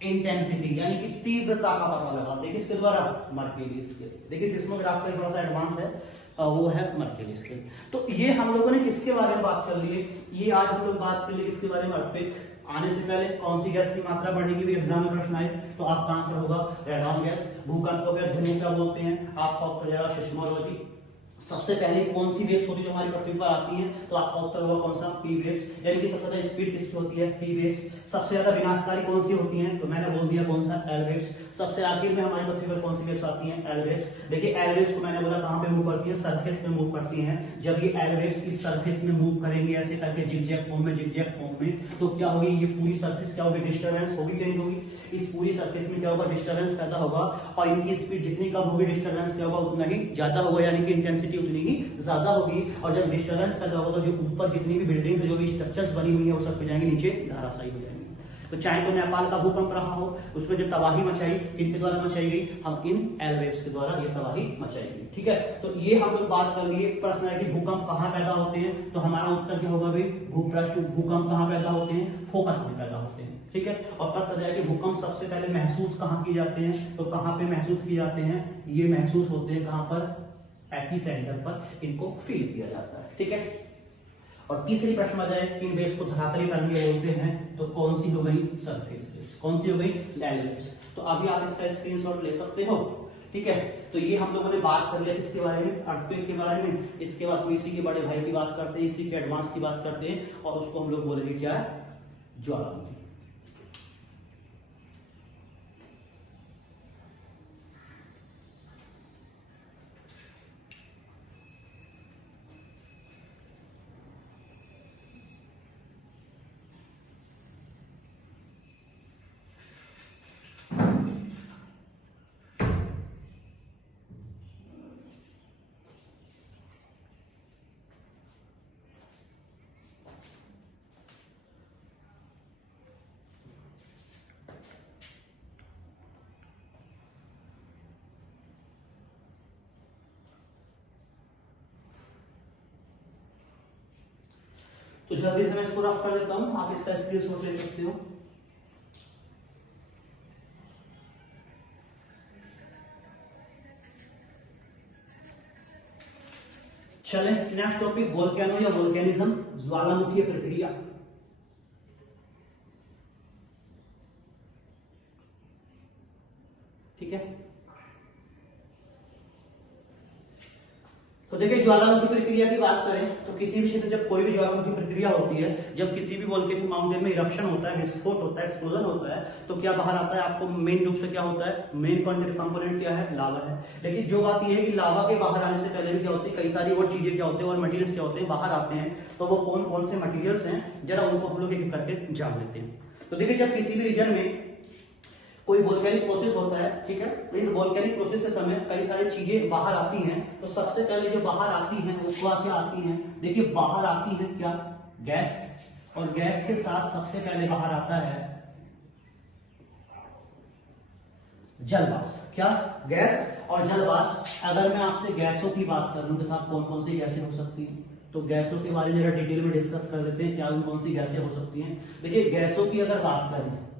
इंटेंसिटी यानी कि तीव्रता का पता लगाते हैं किसके द्वारा? Mercalli scale. देखिए सिस्मोग्राफ का थोड़ा सा एडवांस है, वो है मर्केली स्केल। तो ये हम लोगों ने किसके बारे में बात कर ली है? ये आज हम लोग बात कर लिए किसके बारे में? अर्थक्वेक। आने से पहले कौन सी गैस की मात्रा बढ़ेगी भी एग्जाम में प्रश्न आए तो आपका आंसर होगा रेडॉन गैस। भूकंप को क्या बोलते हैं? आपका उत्तर जाएगा सिस्मोलॉजी। सबसे पहले कौन सी वेव्स होती है जो हमारी पृथ्वी पर आती हैं? तो आपका उत्तर होगा कौन सा? P waves. यानी कि सबसे ज्यादा स्पीड किसकी होती है? P waves. सबसे ज्यादा विनाशकारी कौन सी होती हैं? तो मैंने बोल दिया कौन सा? L waves. सबसे आखिर में हमारी पृथ्वी पर कौन सी वेव्स आती हैं? L waves. देखिए एल वेव्स को मैंने बोला कहां पे मूव करती है? सरफेस पे मूव करती हैं। जब ये एल वेव्स इस सरफेस में मूव करेंगे ऐसे करके जिगजैग फॉर्म में, तो क्या होगी? ये पूरी सरफेस क्या होगी? डिस्टर्बेंस होगी कि नहीं होगी? इस पूरी सरफेस में क्या होगा? डिस्टर्बेंस पैदा होगा, और इनकी स्पीड जितनी कम होगी डिस्टर्बेंस क्या होगा? उतना ही ज्यादा होगा, यानी कि इंटेंसिटी उतनी ही ज्यादा होगी। और जब डिस्टर्बेंस पैदा होगा तो जो ऊपर जितनी भी बिल्डिंग जो भी स्ट्रक्चर्स बनी हुई है वो सब पे जाएंगे नीचे धराशायी हो जाएंगे। तो चाहे तो नेपाल का भूकंप रहा हो उसमें जो तबाही मचाई किनके द्वारा मचाई गई? हम इन एल वेव्स के द्वारा ये तबाही मचाई गई, ठीक है। तो ये हम लोग बात कर लिए। प्रश्न है कि भूकंप कहाँ पैदा होते हैं? तो हमारा उत्तर क्या होगा भाई? भूपृष्ठ। भूकंप कहाँ पैदा होते हैं? फोकस में पैदा होते हैं, ठीक है। और प्रश्न है कि भूकंप सबसे पहले महसूस कहाँ किए जाते हैं? तो कहाँ पे महसूस किए जाते हैं? ये महसूस होते हैं कहाँ पर? एपिसेंटर पर इनको फील किया जाता है, ठीक है। और तीसरी प्रश्न आ जाए किन वेव्स को धरातलीय तरंगे बोलते हैं? तो कौन सी हो गई? Surface waves. कौन सी हो गई? L waves. तो अभी आप इसका स्क्रीनशॉट ले सकते हो, ठीक है। तो ये हम लोगों ने बात कर लिया किसके बारे में? अर्थक्वेक के बारे में। इसके बाद इसी के बड़े भाई की बात करते हैं, इसी के एडवांस की बात करते हैं, और उसको हम लोग बोलेंगे क्या है? ज्वालामुखी। तो जल्दी से मैं इसको रफ कर देता हूं, आप इसका स्क्रीनशॉट ले सकते हो। चलें नेक्स्ट टॉपिक वोल्केनो या वोल्केनिज्म, ज्वालामुखीय प्रक्रिया। ठीक है, तो देखिए ज्वालामुखी प्रक्रिया की बात करें तो किसी भी क्षेत्र जब कोई भी ज्वालामुखी प्रक्रिया होती है, जब किसी भी वोल्केनिक माउंटेन में इरप्शन होता है, विस्फोट होता है, एक्सप्लोजन होता है, तो क्या बाहर आता है? आपको मेन रूप से क्या होता है? मेन कंपोनेंट क्या है? लावा है। लेकिन जो बात यह है कि लावा के बाहर आने से पहले भी क्या होती है? कई सारी और चीजें क्या होती है और मटेरियल्स क्या होते हैं बाहर आते हैं। तो वो कौन कौन से मटेरियल्स हैं जरा उनको हम लोग एक करके जान लेते हैं। तो देखिए जब किसी भी रीजन में कोई वोल्केनिक प्रोसेस होता है, ठीक है, तो इस वोल्केनिक प्रोसेस के समय कई सारी चीजें बाहर आती हैं। तो सबसे पहले जो बाहर आती हैं वो क्या आती हैं? देखिए बाहर आती है क्या? गैस। और गैस के साथ सबसे पहले बाहर आता है जल वाष्प। क्या? गैस और जल वाष्प। अगर मैं आपसे गैसों की बात कर लूं के साथ कौन कौन सी गैसें हो सकती हैं, तो गैसों के बारे में जरा डिटेल में डिस्कस कर लेते हैं, क्या कौन सी गैसें हो सकती हैं। देखिए गैसों की अगर बात करें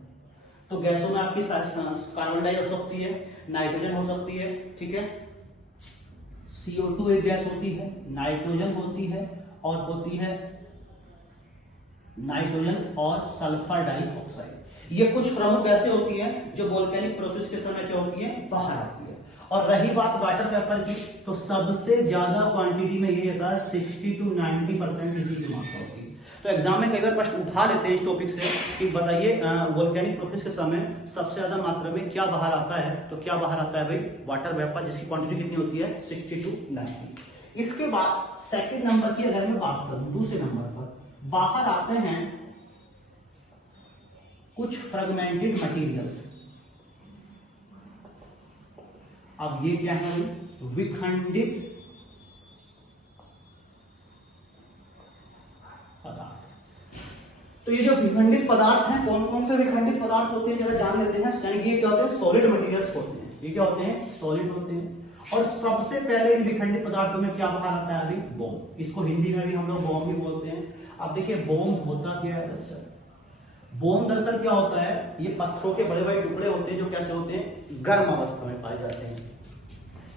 तो गैसों में आपकी कार्बन डाइऑक्साइड हो सकती है, नाइट्रोजन हो सकती है, ठीक है, CO2 एक गैस होती है, नाइट्रोजन होती है, और होती है नाइट्रोजन और सल्फर डाइऑक्साइड। ये कुछ प्रमुख ऐसे होती हैं जो वोल्केनिक प्रोसेस के समय क्या होती है, बाहर आती है। और रही बात वाटर वेपर की, तो सबसे ज्यादा क्वांटिटी में ये होता है 60 to 90% इसी की मात्रा होती है। तो एग्जाम में कई बार प्रश्न उठा लेते हैं इस टॉपिक से कि बताइए वोल्केनिक प्रोसेस के समय सबसे ज्यादा मात्रा में क्या बाहर आता है, तो क्या बाहर आता है भाई, वाटर वेपर, जिसकी क्वांटिटी कितनी होती है 60 to 90। इसके बाद सेकंड नंबर की अगर मैं बात करूं, दूसरे नंबर पर बाहर आते हैं कुछ फ्रेगमेंटेड मटेरियल्स। अब ये क्या है, विखंडित पदार्थ। तो ये जो विखंडित पदार्थ हैं, कौन कौन से विखंडित पदार्थ होते हैं जरा जान लेते हैं। यानी कि ये क्या होते हैं, सॉलिड मटेरियल्स होते हैं। ये क्या होते हैं, सॉलिड होते हैं। और सबसे पहले इन विखंडित पदार्थों में क्या बाहर आता है अभी, बॉम्ब। इसको हिंदी में भी हम लोग बॉम्ब ही बोलते हैं। अब देखिए बॉम्ब होता क्या है दरअसल, बॉम्ब दरअसल क्या होता है, ये पत्थरों के बड़े बड़े टुकड़े होते हैं जो कैसे होते हैं, गर्म अवस्था में पाए जाते हैं।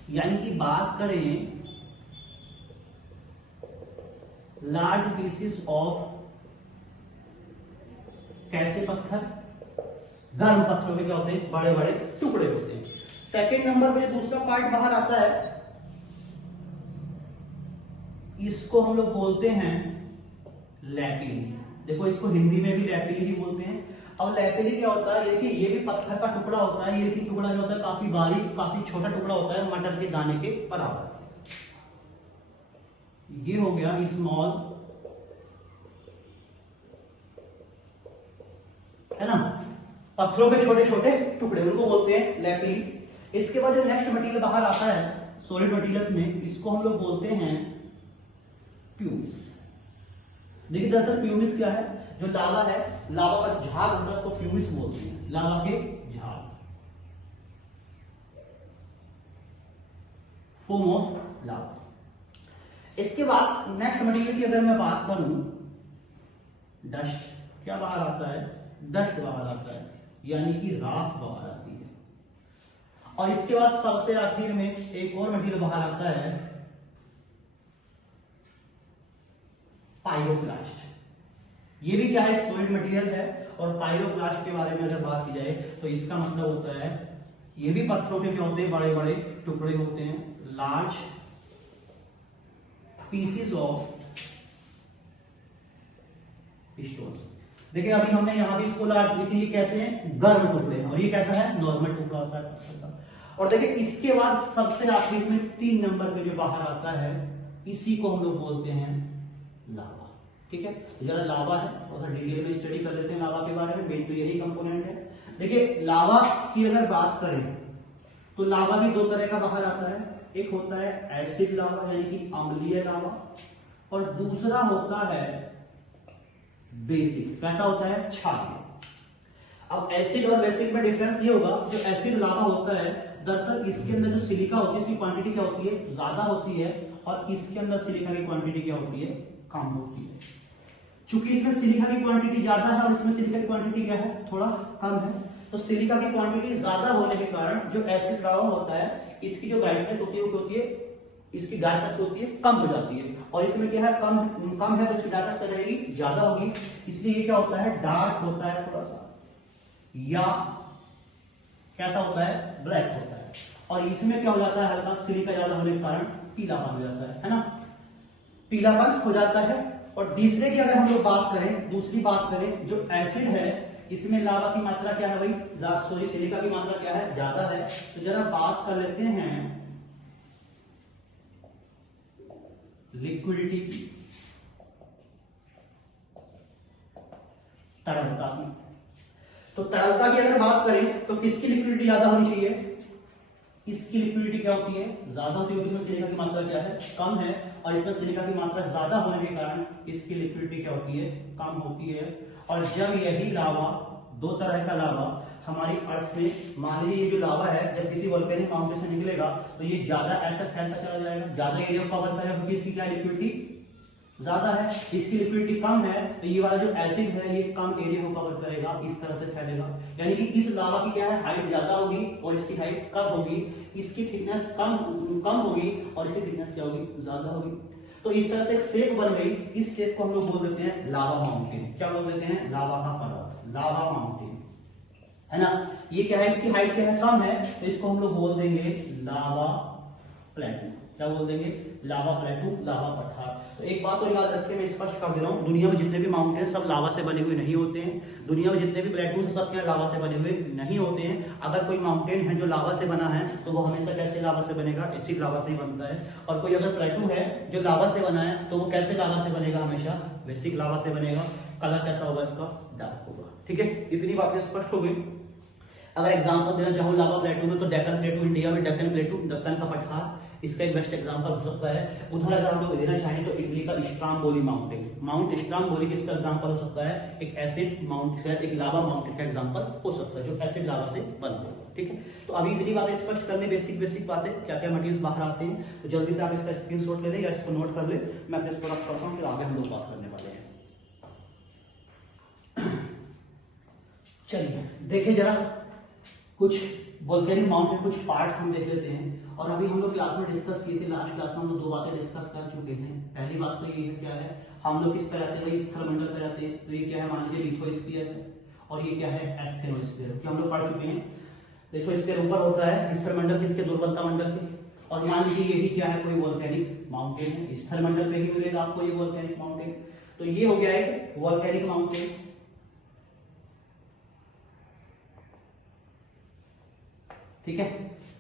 यानी कि बात करें लार्ज पीसेस ऑफ, कैसे पत्थर, गर्म पत्थरों के क्या होते हैं, बड़े बड़े टुकड़े होते हैं। सेकंड नंबर पे दूसरा पार्ट बाहर आता है, इसको हम लोग बोलते हैं लैपिली। देखो इसको हिंदी में भी लैपिली ही बोलते हैं। अब लैपिली क्या होता है, देखिए ये भी पत्थर का टुकड़ा होता है। ये टुकड़ा जो होता है काफी बारीक, काफी छोटा टुकड़ा होता है, मटर के दाने के बराबर। ये हो गया स्मॉल, है ना, पत्थरों के छोटे छोटे टुकड़े, उनको बोलते हैं लैपिली। इसके बाद जो नेक्स्ट मटेरियल बाहर आता है सॉलिड मटेरियल्स में, इसको हम लोग बोलते हैं प्यूमिस। देखिए दरअसल प्यूमिस क्या है, जो लावा है, लावा का जो झाग होता है उसको प्यूमिस बोलते हैं, लावा के झाग, फॉर्म ऑफ लावा। इसके बाद नेक्स्ट मटेरियल की अगर मैं बात करूं, डस्ट, क्या बाहर आता है, डस्ट बाहर आता है, यानी कि राख बाहर आती है। और इसके बाद सबसे आखिर में एक और मटेरियल बाहर आता है, पायरोक्लास्ट। ये भी क्या है, एक सॉलिड मटेरियल है। और पायरोक्लास्ट के बारे में अगर बात की जाए तो इसका मतलब होता है, ये भी पत्थरों के क्या होते हैं, बड़े बड़े टुकड़े होते हैं, लार्ज पीसेस ऑफ स्टोन्स। देखिए अभी हमने यहां भी इसको लार्ज, लेकिन ये कैसे हैं, गर्म टुकड़े हैं, और ये कैसा है, नॉर्मल टुकड़ा होता है पत्थर का। और देखिए इसके बाद सबसे आखिर में 3 नंबर पे जो बाहर आता है, इसी को हम लोग बोलते हैं लावा। ठीक है, जरा लावा है और डिटेल में स्टडी कर लेते हैं लावा के बारे में। मेन तो यही कंपोनेंट है। देखिए लावा की अगर बात करें तो लावा भी 2 तरह का बाहर आता है। एक होता है एसिड लावा, यानी कि अम्लीय लावा, और दूसरा होता है बेसिक। कैसा होता है, क्षारीय। अब एसिड और बेसिक में डिफरेंस ये होगा, जो एसिड लावा होता है दरअसल इसके अंदर जो सिलिका होती है, इसकी क्वांटिटी क्या होती है, ज्यादा होती है, और इसके अंदर सिलिका की क्वांटिटी क्या होती है, कम होती है। चूंकि इसमें सिलिका की क्वांटिटी ज्यादा है और इसमें सिलिका की क्वांटिटी क्या है, थोड़ा कम है, तो सिलिका की क्वांटिटी ज्यादा होने के कारण जो एसिड लावा होता है, इसकी जो ब्राइटनेस होती है वो क्या होती है, इसकी डार्कनेस होती है, कम हो जाती है। और इसमें क्या है, कम है तो इसकी डार्कनेस क्या रहेगी, ज्यादा होगी। इसलिए ये क्या होता है, डार्क होता है थोड़ा सा, या कैसा होता है, ब्लैक होता है। और इसमें क्या हो जाता है, हल्का सिलिका ज्यादा होने के कारण पीलापन हो जाता है ना, पीलापन हो जाता है। और तीसरे की अगर हम लोग बात करें, दूसरी बात करें, जो एसिड है इसमें लावा की मात्रा क्या है भाई, सिलिका की मात्रा क्या है, ज्यादा है। तो जरा बात कर लेते हैं लिक्विडिटी की, तरलता की। तो तरलता की अगर बात करें तो किसकी लिक्विडिटी ज्यादा होनी चाहिए, इसकी लिक्विडिटी क्या होती है, ज्यादा होती है, इसमें सिलिका की मात्रा क्या है, कम है। और इसमें सिलिका की मात्रा ज्यादा होने के कारण इसकी लिक्विडिटी क्या होती है, कम होती है। और जब यही लावा, 2 तरह का लावा हमारी अर्थ में, मान लीजिए ये जो लावा है जब किसी वोल्केनिक माउंटेन से निकलेगा तो ये ज्यादा ऐसा फैलता चला जाएगा, ज्यादा एरिया कवर करेगा, क्योंकि इसकी क्या लिक्विडिटी ज्यादा है, इसकी लिक्विडिटी कम है, तो ये वाला जो एसिड है ये कम एरिया को कवर करेगा, इस तरह से फैलेगा। यानी कि इस लावा की क्या है, हाइट ज्यादा होगी और इसकी हाइट कम होगी, इसकी थिकनेस कम होगी और इसकी थिकनेस क्या होगी, ज्यादा होगी। तो इस तरह से एक शेप बन गई। इस शेप को हम लोग बोल देते हैं लावा माउंटेन। क्या बोल देते हैं, लावा का पर्वत, लावा माउंटेन। है ना। ये क्या है, इसकी हाइट क्या है, कम है, तो इसको हम लोग बोल देंगे लावा प्लेटू। क्या बोल देंगे, लावा प्लेटू, लावा पठार। तो एक बात तो याद रखते, मैं स्पष्ट कर दे रहा हूँ, दुनिया में जितने भी माउंटेन सब लावा से बने हुए नहीं होते हैं। दुनिया में जितने भी प्लेटू सब क्या लावा से बने हुए नहीं होते हैं। अगर कोई माउंटेन है जो लावा से बना है तो वो हमेशा कैसे लावा से बनेगा, एसिड लावा से ही बनता है। और कोई अगर प्लेटू है जो लावा से बना है तो वो कैसे लावा से बनेगा, हमेशा बेसिक लावा से बनेगा। कलर कैसा होगा इसका, डार्क होगा। ठीक है, इतनी बातें स्पष्ट हो गई। अगर एग्जांपल देना चाहूँ लावा प्लेटू में, तो डेक्कन प्लेटू, इंडिया में डेक्कन प्लेटू, दक्कन का पठार, इसका एक बेस्ट एग्जांपल हो सकता है। उधर अगर हम लोग देना चाहें तो इटली का स्ट्राम्बोली माउंटेन, माउंट स्ट्राम्बोली किसका एग्जांपल हो सकता है, एक एसिड माउंट, एक लावा माउंटेन का एग्जांपल हो सकता है जो एसिड लावा से बना होगा। ठीक है, तो अभी इतनी बातें स्पष्ट करने, बेसिक बातें, क्या क्या मटेरियल्स बाहर आते हैं, तो जल्दी से आप इसका स्क्रीनशॉट ले लें या इसको नोट कर ले। मैं फिर इसको रख करता हूँ, फिर आगे हम लोग बात करने वाले हैं। चलिए देखिए जरा कुछ वोल्केनिक माउंटेन कुछ पार्ट्स हम देख लेते हैं। और अभी हम लोग क्लास में डिस्कस किए थे, लास्ट क्लास में हम लोग दो बातें डिस्कस कर चुके हैं। पहली बात तो ये है, क्या है, हम लोग किस पे रहते हैं भाई, स्थलमंडल पे रहते हैं। तो ये क्या है, मान लीजिए लिथोस्फीयर है, और ये क्या है, एस्थेनोस्फीयर, कि हम लोग पढ़ चुके हैं। लिथोस्फीयर ऊपर होता है, स्थलमंडल किसके, दुर्बलता मंडल के। और मान लीजिए यही क्या है, कोई वोल्केनिक माउंटेन है, स्थलमंडल पे ही मिलेगा आपको ये वोल्केनिक माउंटेन। तो ये हो गया एक वोल्केनिक माउंटेन। ठीक है,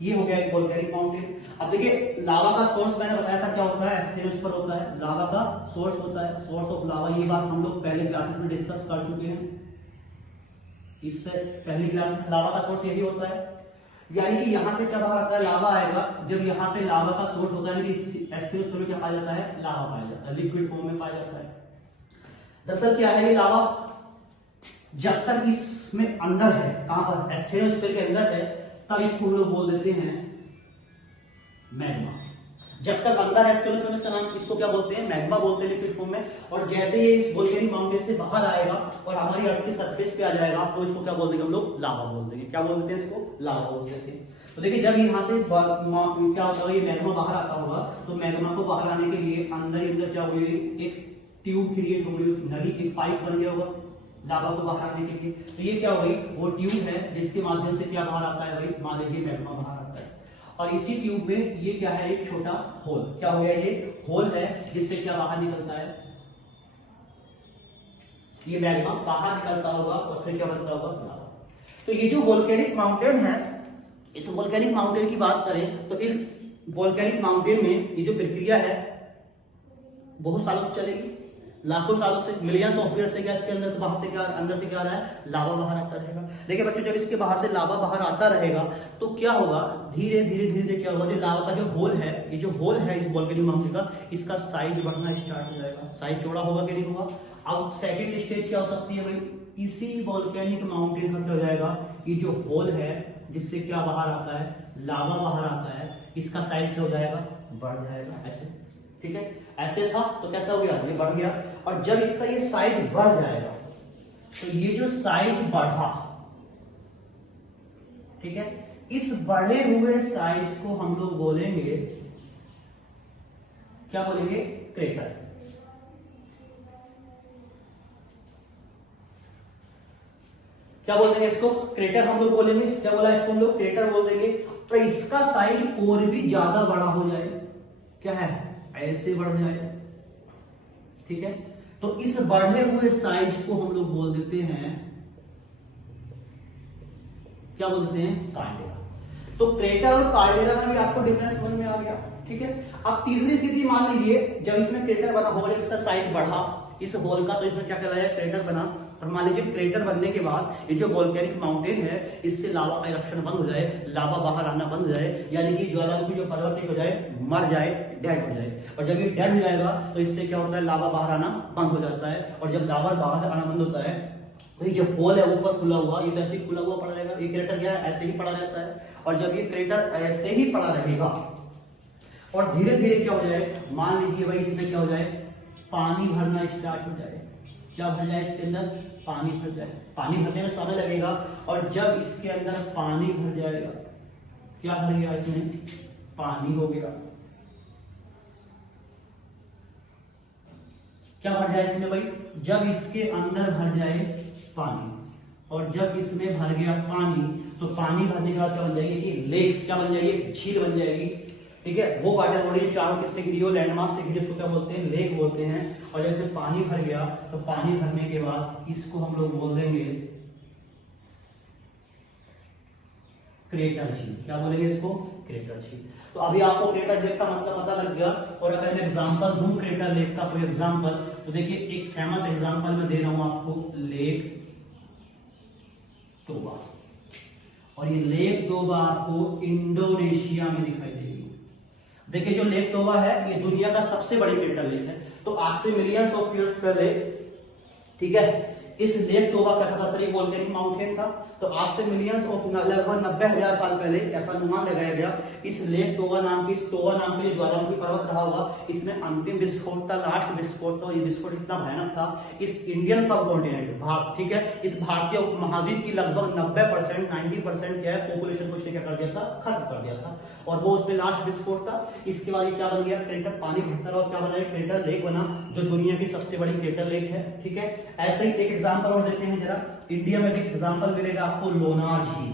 ये हो गया एक वोल्केनिक माउंटेन। अब देखिए लावा का सोर्स मैंने बताया था क्या होता है, एस्थेनोस्फीयर होता है, लावा का सोर्स होता है, सोर्स ऑफ लावा। ये बात हम लोग पहले क्लासेस में डिस्कस कर चुके हैं, इससे पहली क्लास में लावा का सोर्स यही होता है। यानी कि यहां से क्या बाहर आता है, लावा आएगा। जब यहाँ पे लावा का सोर्स होता है, एस्थेनोस्फीयर में क्या पाया जाता है, लावा पाया जाता है, लिक्विड फॉर्म में पाया जाता है। दरअसल क्या है, ये लावा जब तक इसमें अंदर है, कहां पर, एस्थेनोस्फीयर के अंदर है, तब इसको लोग बोल देते हैं मैग्मा। जब तक अंदर है इसका नाम, इसको क्या बोलते हैं, मैग्मा बोलते हैं लिक्विड फॉर्म में। और जैसे ये इस वोल्केनिक माउंटेन से बाहर आएगा और हमारी अर्थ की सरफेस पे आ जाएगा, तो इसको क्या बोल देंगे हम लोग, लावा बोल देंगे। क्या बोल देते हैं इसको, लावा बोल देते हैं। तो देखिए जब यहाँ से क्या होता है, ये मैग्मा बाहर आता होगा, तो मैग्मा को बाहर आने के लिए अंदर क्या हुई, एक ट्यूब क्रिएट हो गई, नली, एक पाइप बन गया होगा लावा को बाहर आने के लिए। तो ये क्या हो गई, वो ट्यूब है जिसके माध्यम से क्या बाहर आता है भाई, मान लीजिए मैग्मा बाहर आता है। और इसी ट्यूब में ये क्या है, एक छोटा होल, क्या हो गया, ये होल है जिससे क्या बाहर निकलता है, ये मैग्मा बाहर निकलता होगा और फिर क्या बनता होगा, लावा। तो ये जो वोल्केनिक माउंटेन है, इस वोल्केनिक माउंटेन की बात करें तो इस वोल्केनिक माउंटेन में ये जो प्रक्रिया है बहुत सालों से चलेगी, लाखों सालों से, मिलियंस ऑफ ईयर से। क्या इसके अंदर से बाहर से क्या, अंदर से क्या आ रहा है, लावा बाहर आता रहेगा। देखिए बच्चों, जब इसके बाहर से लावा बाहर आता रहेगा तो क्या होगा, धीरे धीरे क्या होगा, जो लावा का जो होल है, ये जो होल है इस वोल्केनिक माउंटेन का, इसका साइज बढ़ना स्टार्ट हो जाएगा। साइज चौड़ा होगा कि नहीं होगा। अब सेकंड स्टेज क्या हो सकती है भाई, इसी वोल्केनिक माउंटेन का क्या हो जाएगा, ये जो होल है जिससे क्या बाहर आता है, लावा बाहर आता है, इसका साइज क्या हो जाएगा, बढ़ जाएगा, ऐसे। ठीक है, ऐसे था तो कैसा हो गया, ये बढ़ गया। और जब इसका ये साइज बढ़ जाएगा, तो ये जो साइज बढ़ा, ठीक है, इस बढ़े हुए साइज को हम लोग बोलेंगे, क्या बोलेंगे, क्रेटर। क्या बोल देंगे इसको, क्रेटर हम लोग बोलेंगे। क्या बोला इसको हम लोग, क्रेटर बोल देंगे। तो इसका साइज और भी ज्यादा बड़ा हो जाए, क्या है, ऐसे बढ़ जाए। ठीक है, तो इस बढ़े हुए साइज को हम लोग बोल देते हैं, क्या बोल देते हैं, कार्डेरा। तो क्रेटर और कार्डेरा में भी आपको डिफरेंस समझ में आ गया। ठीक है, अब तीसरी स्थिति मान लीजिए, जब इसमें क्रेटर बना, होल इसका साइज बढ़ा इस होल का, तो इसमें क्या कहलाया, क्रेटर बना। और मान लीजिए क्रेटर बनने के बाद ये जो वोल्केनिक माउंटेन है, इससे लावा का इरप्शन बंद हो जाए, लावा बाहर आना बंद हो जाए, यानी कि ज्वालामुखी जो पर्वत हो जाए, मर जाए, डेड हो जाए। और जब ये डेड हो जाएगा तो इससे क्या होता है, लावा बाहर आना बंद हो जाता है। और जब लावा बाहर आना बंद होता है तो ये जो होल है ऊपर खुला हुआ, ये ऐसे ही खुला हुआ पड़ा रहेगा। ये क्रेटर क्या है, ऐसे ही पड़ा रहता है। और जब ये क्रेटर ऐसे ही पड़ा रहेगा और धीरे धीरे क्या हो जाए, मान लीजिए भाई इसमें क्या हो जाए, पानी भरना स्टार्ट हो जाए। क्या भर जाए इसके अंदर, पानी भर जाए। पानी भरने में समय लगेगा। और जब इसके अंदर पानी भर जाएगा, क्या भर गया, इसमें पानी हो गया। क्या भर जाए इसमें भाई, जब इसके अंदर भर जाए पानी, और जब इसमें भर गया पानी, तो पानी भरने के बाद क्या बन जाएगी कि लेक, क्या बन जाएगी, एक झील बन जाएगी। ठीक है, वो वाटर बॉडी चारों किससे घिरी हो, लैंडमास से घिरी, उसको क्या बोलते हैं, लेक बोलते हैं। और जब इसे पानी भर गया, तो पानी भरने के बाद इसको हम लोग बोल देंगे क्रेटर झील। क्या बोलेंगे इसको, क्रेटर झील। तो अभी आपको क्रेटर लेक का मतलब पता लग गया। और अगर मैं एग्जांपल दूं क्रेटर लेक का कोई एग्जांपल, तो देखिए एक फेमस एग्जांपल मैं दे रहा हूं आपको, लेक टोबा। और ये लेक टोबा आपको इंडोनेशिया में दिखाई देगी। देखिए जो लेक टोबा है ये दुनिया का सबसे बड़ी क्रेटर लेक है। तो आज से मिलियंस ऑफ ईयर्स पहले, ठीक है, इस लेक टोबा क्या था, सर, एक वोल्केनिक माउंटेन था। तो आज से मिलियंस ऑफ लगभग 90,000 साल पहले ऐसा अनुमान लगाया गया, इस लेक टोबा नाम की, इस टोबा नाम के जो ज्वालामुखी पर्वत रहा होगा, इसमें अंतिम विस्फोट था, लास्ट विस्फोट था। ये विस्फोट इतना भयानक था, इस इंडियन सब कॉन्टिनेंट भारत, ठीक है, इस भारतीय उपमहाद्वीप की लगभग 90% 90% क्या है पॉपुलेशन को इसने क्या कर दिया था, खत्म कर दिया था। और वो उसमें लास्ट विस्फोट था। इसके बाद ये क्या बन गया, क्रेटर, पानी भरता रहा और क्या बना, क्रेटर लेक बना, जो दुनिया की सबसे बड़ी क्रेटर लेक है। ठीक है, ऐसे ही एक एग्जांपल और देते हैं जरा, इंडिया में भी एग्जांपल मिलेगा आपको, लोनार झील।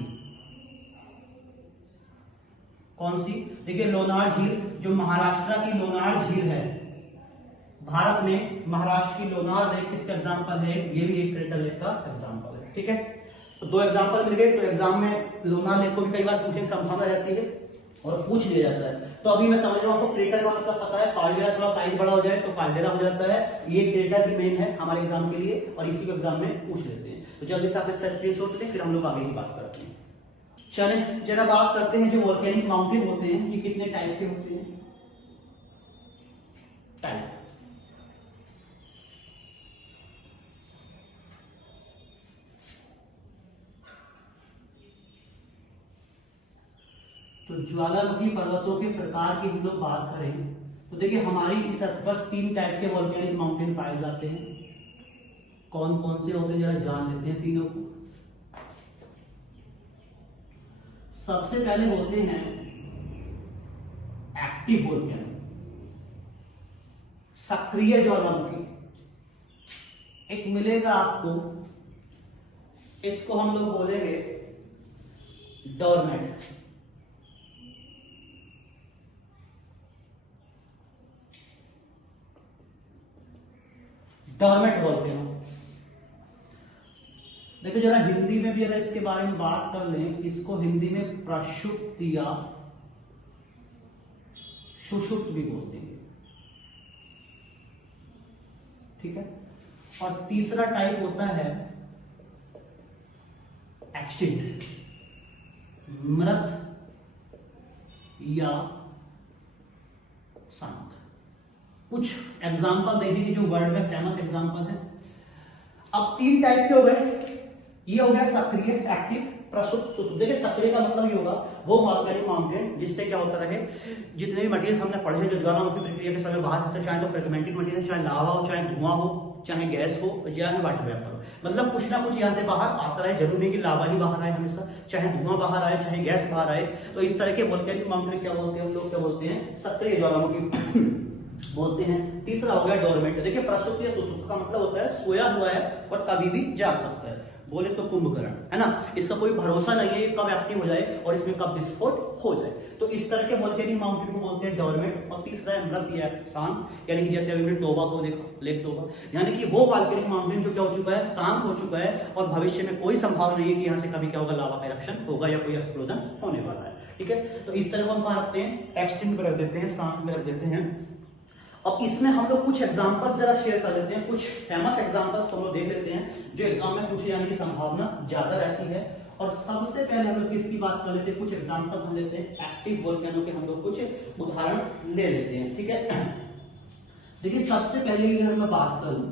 कौन सी, देखिए लोनार झील, जो महाराष्ट्र की लोनार झील है, भारत में महाराष्ट्र की लोनार लेक किसका एग्जांपल है, ये भी एक क्रेटर लेक का एग्जांपल है। ठीक है, तो दो एग्जांपल मिल गए। तो एग्जाम में लोनार लेक को भी कई बार पूछने की संभावना रहती है और पूछ लिया जाता है। तो अभी मैं समझ रहा हूं आपको क्रेटर का मतलब पता है, काल्डेरा थोड़ा साइज बड़ा हो जाए तो काल्डेरा हो जाता है। ये क्रेटर ही मेन है हमारे एग्जाम के लिए और इसी को एग्जाम में पूछ लेते हैं। तो जल्दी से आप इसका स्क्रीनशॉट लेते हैं, फिर हम लोग आगे की बात करते हैं। चलें जरा बात करते हैं, जो वोल्केनिक माउंटेन होते हैं ये कितने टाइप के होते हैं। टाइप, तो ज्वालामुखी पर्वतों के प्रकार की हम लोग बात करें तो देखिए हमारी इस अर्थ पर 3 टाइप के वोल्केनिक माउंटेन पाए जाते हैं। कौन कौन से होते हैं जरा जान लेते हैं तीनों को। सबसे पहले होते हैं एक्टिव वोल्केनो, सक्रिय ज्वालामुखी। एक मिलेगा आपको, इसको हम लोग बोलेंगे डोरमेट। Doormat volcano. देखो जरा हिंदी में भी अगर इसके बारे में बात कर लें, इसको हिंदी में प्रक्षुप्त या सुषुप्त भी बोलते हैं। ठीक है, और तीसरा टाइप होता है एक्सटिंक्ट, मृत या शांत। कुछ एग्जाम्पल देखेंगे जो वर्ल्ड में फेमस एग्जाम्पल है। अब 3 टाइप के हो गए, ये हो गया सक्रिय, एक्टिव, प्रसुप्त, सुषुप्त। देखिए सक्रिय का मतलब ये होगा वो वोल्केनिक माउंटेन जिससे क्या होता रहे, जितने भी मटेरियल्स हमने पढ़े जो ज्वालामुखी प्रक्रिया के समय बाहर आते हैं, चाहे तो फ्रेगमेंटेड मटेरियल, चाहे लावा हो, चाहे धुआं हो, चाहे गैस हो, चाहे वाटर वेपर हो, मतलब कुछ ना कुछ यहाँ से बाहर आता रहे। जरूरी नहीं कि लावा ही बाहर आए हमेशा, चाहे धुआं बाहर आए, चाहे गैस बाहर आए। तो इस तरह के वोल्केनिक माउंटेन क्या बोलते हैं हम लोग, क्या बोलते हैं, सक्रिय ज्वालामुखी बोलते हैं। तीसरा हो गया डोरमेंट। देखिए प्रसुप्त या सुषुप्त का मतलब होता है सोया हुआ है और कभी भी जाग सकता है। बोले तो कुंभकर्ण है ना, इसका कोई भरोसा नहीं है कब एक्टिव हो जाए और इसमें कब विस्फोट हो जाए। तो इस तरह के वोल्केनिक माउंटेन को बोलते हैं डोरमेंट। और तीसरा है मृत या शांत, यानी कि जैसे अभी हमने टोबा को देखा, लेक टोबा, यानी कि वो वोल्केनिक माउंटेन जो क्या हो चुका है, शांत हो चुका है और भविष्य में कोई संभावना नहीं है कि यहाँ से कभी क्या होगा, लावा का इरप्शन होगा या कोई एक्सप्लोजन होने वाला है। ठीक है, तो इस तरह को हम कहाँ रखते हैं, एक्सटिंक्ट में रख देते हैं, शांत में रख देते हैं। अब इसमें हम लोग कुछ एग्जांपल्स जरा शेयर कर लेते हैं, कुछ फेमस एग्जांपल्स हम लोग देख लेते हैं जो एग्जाम में पूछे जाने की संभावना ज्यादा रहती है। और सबसे पहले हम लोग किसकी बात कर लेते हैं, कुछ एग्जांपल हम लेते हैं एक्टिव वोल्केनो के, हम लोग कुछ उदाहरण ले लेते हैं। ठीक है, देखिए सबसे पहले अगर मैं बात करूं,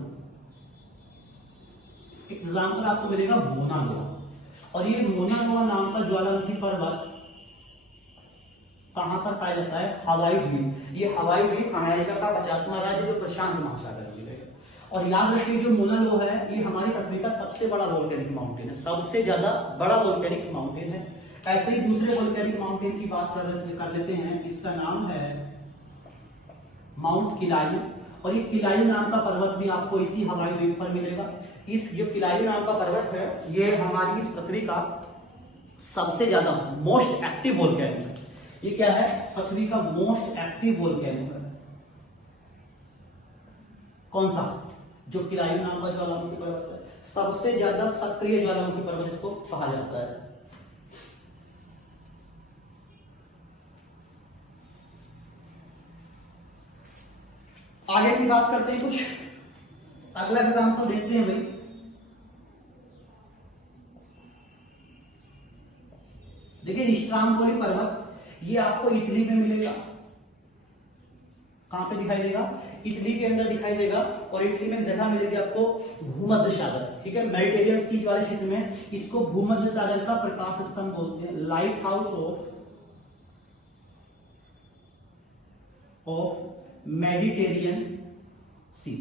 एग्जाम्पल आपको मिलेगा मोना लोआ। और ये मोना लोआ नाम का ज्वालामुखी पर्वत कहां पर पाया जाता है, हवाई द्वीप। ये हवाई द्वीप अमेरिका का 50वां राज्य जो प्रशांत महासागर में है। और याद रखिए जो मोना लोआ है ये हमारी पृथ्वी का सबसे बड़ा वोल्केनिक माउंटेन है, सबसे ज्यादा बड़ा वोल्केनिक माउंटेन है। ऐसे ही दूसरे वोल्केनिक माउंटेन की बात कर लेते हैं, इसका नाम है माउंट किलाई। और ये किलायु नाम का पर्वत भी आपको इसी हवाई द्वीप पर मिलेगा। इस जो किलायु नाम का पर्वत है ये हमारी इस पृथ्वी का सबसे ज्यादा मोस्ट एक्टिव वोल्केनो है। ये क्या है? पृथ्वी का मोस्ट एक्टिव वोल्केनो है। कौन सा? जो किलायु नाम का ज्वालामुखी पर्वत है, सबसे ज्यादा सक्रिय ज्वालामुखी पर्वत इसको कहा जाता है। आगे की बात करते हैं, कुछ अगला एग्जाम्पल देखते हैं भाई। देखिए स्ट्राम्बोली पर्वत, ये आपको इटली में मिलेगा। कहां पे दिखाई देगा? इटली के अंदर दिखाई देगा। और इटली में एक जगह मिलेगी आपको भूमध्य सागर, ठीक है, मेडिटेरियन सी वाले क्षेत्र में। इसको भूमध्य सागर का प्रकाश स्तंभ बोलते हैं, लाइट हाउस ऑफ मेडिटेरियन सी,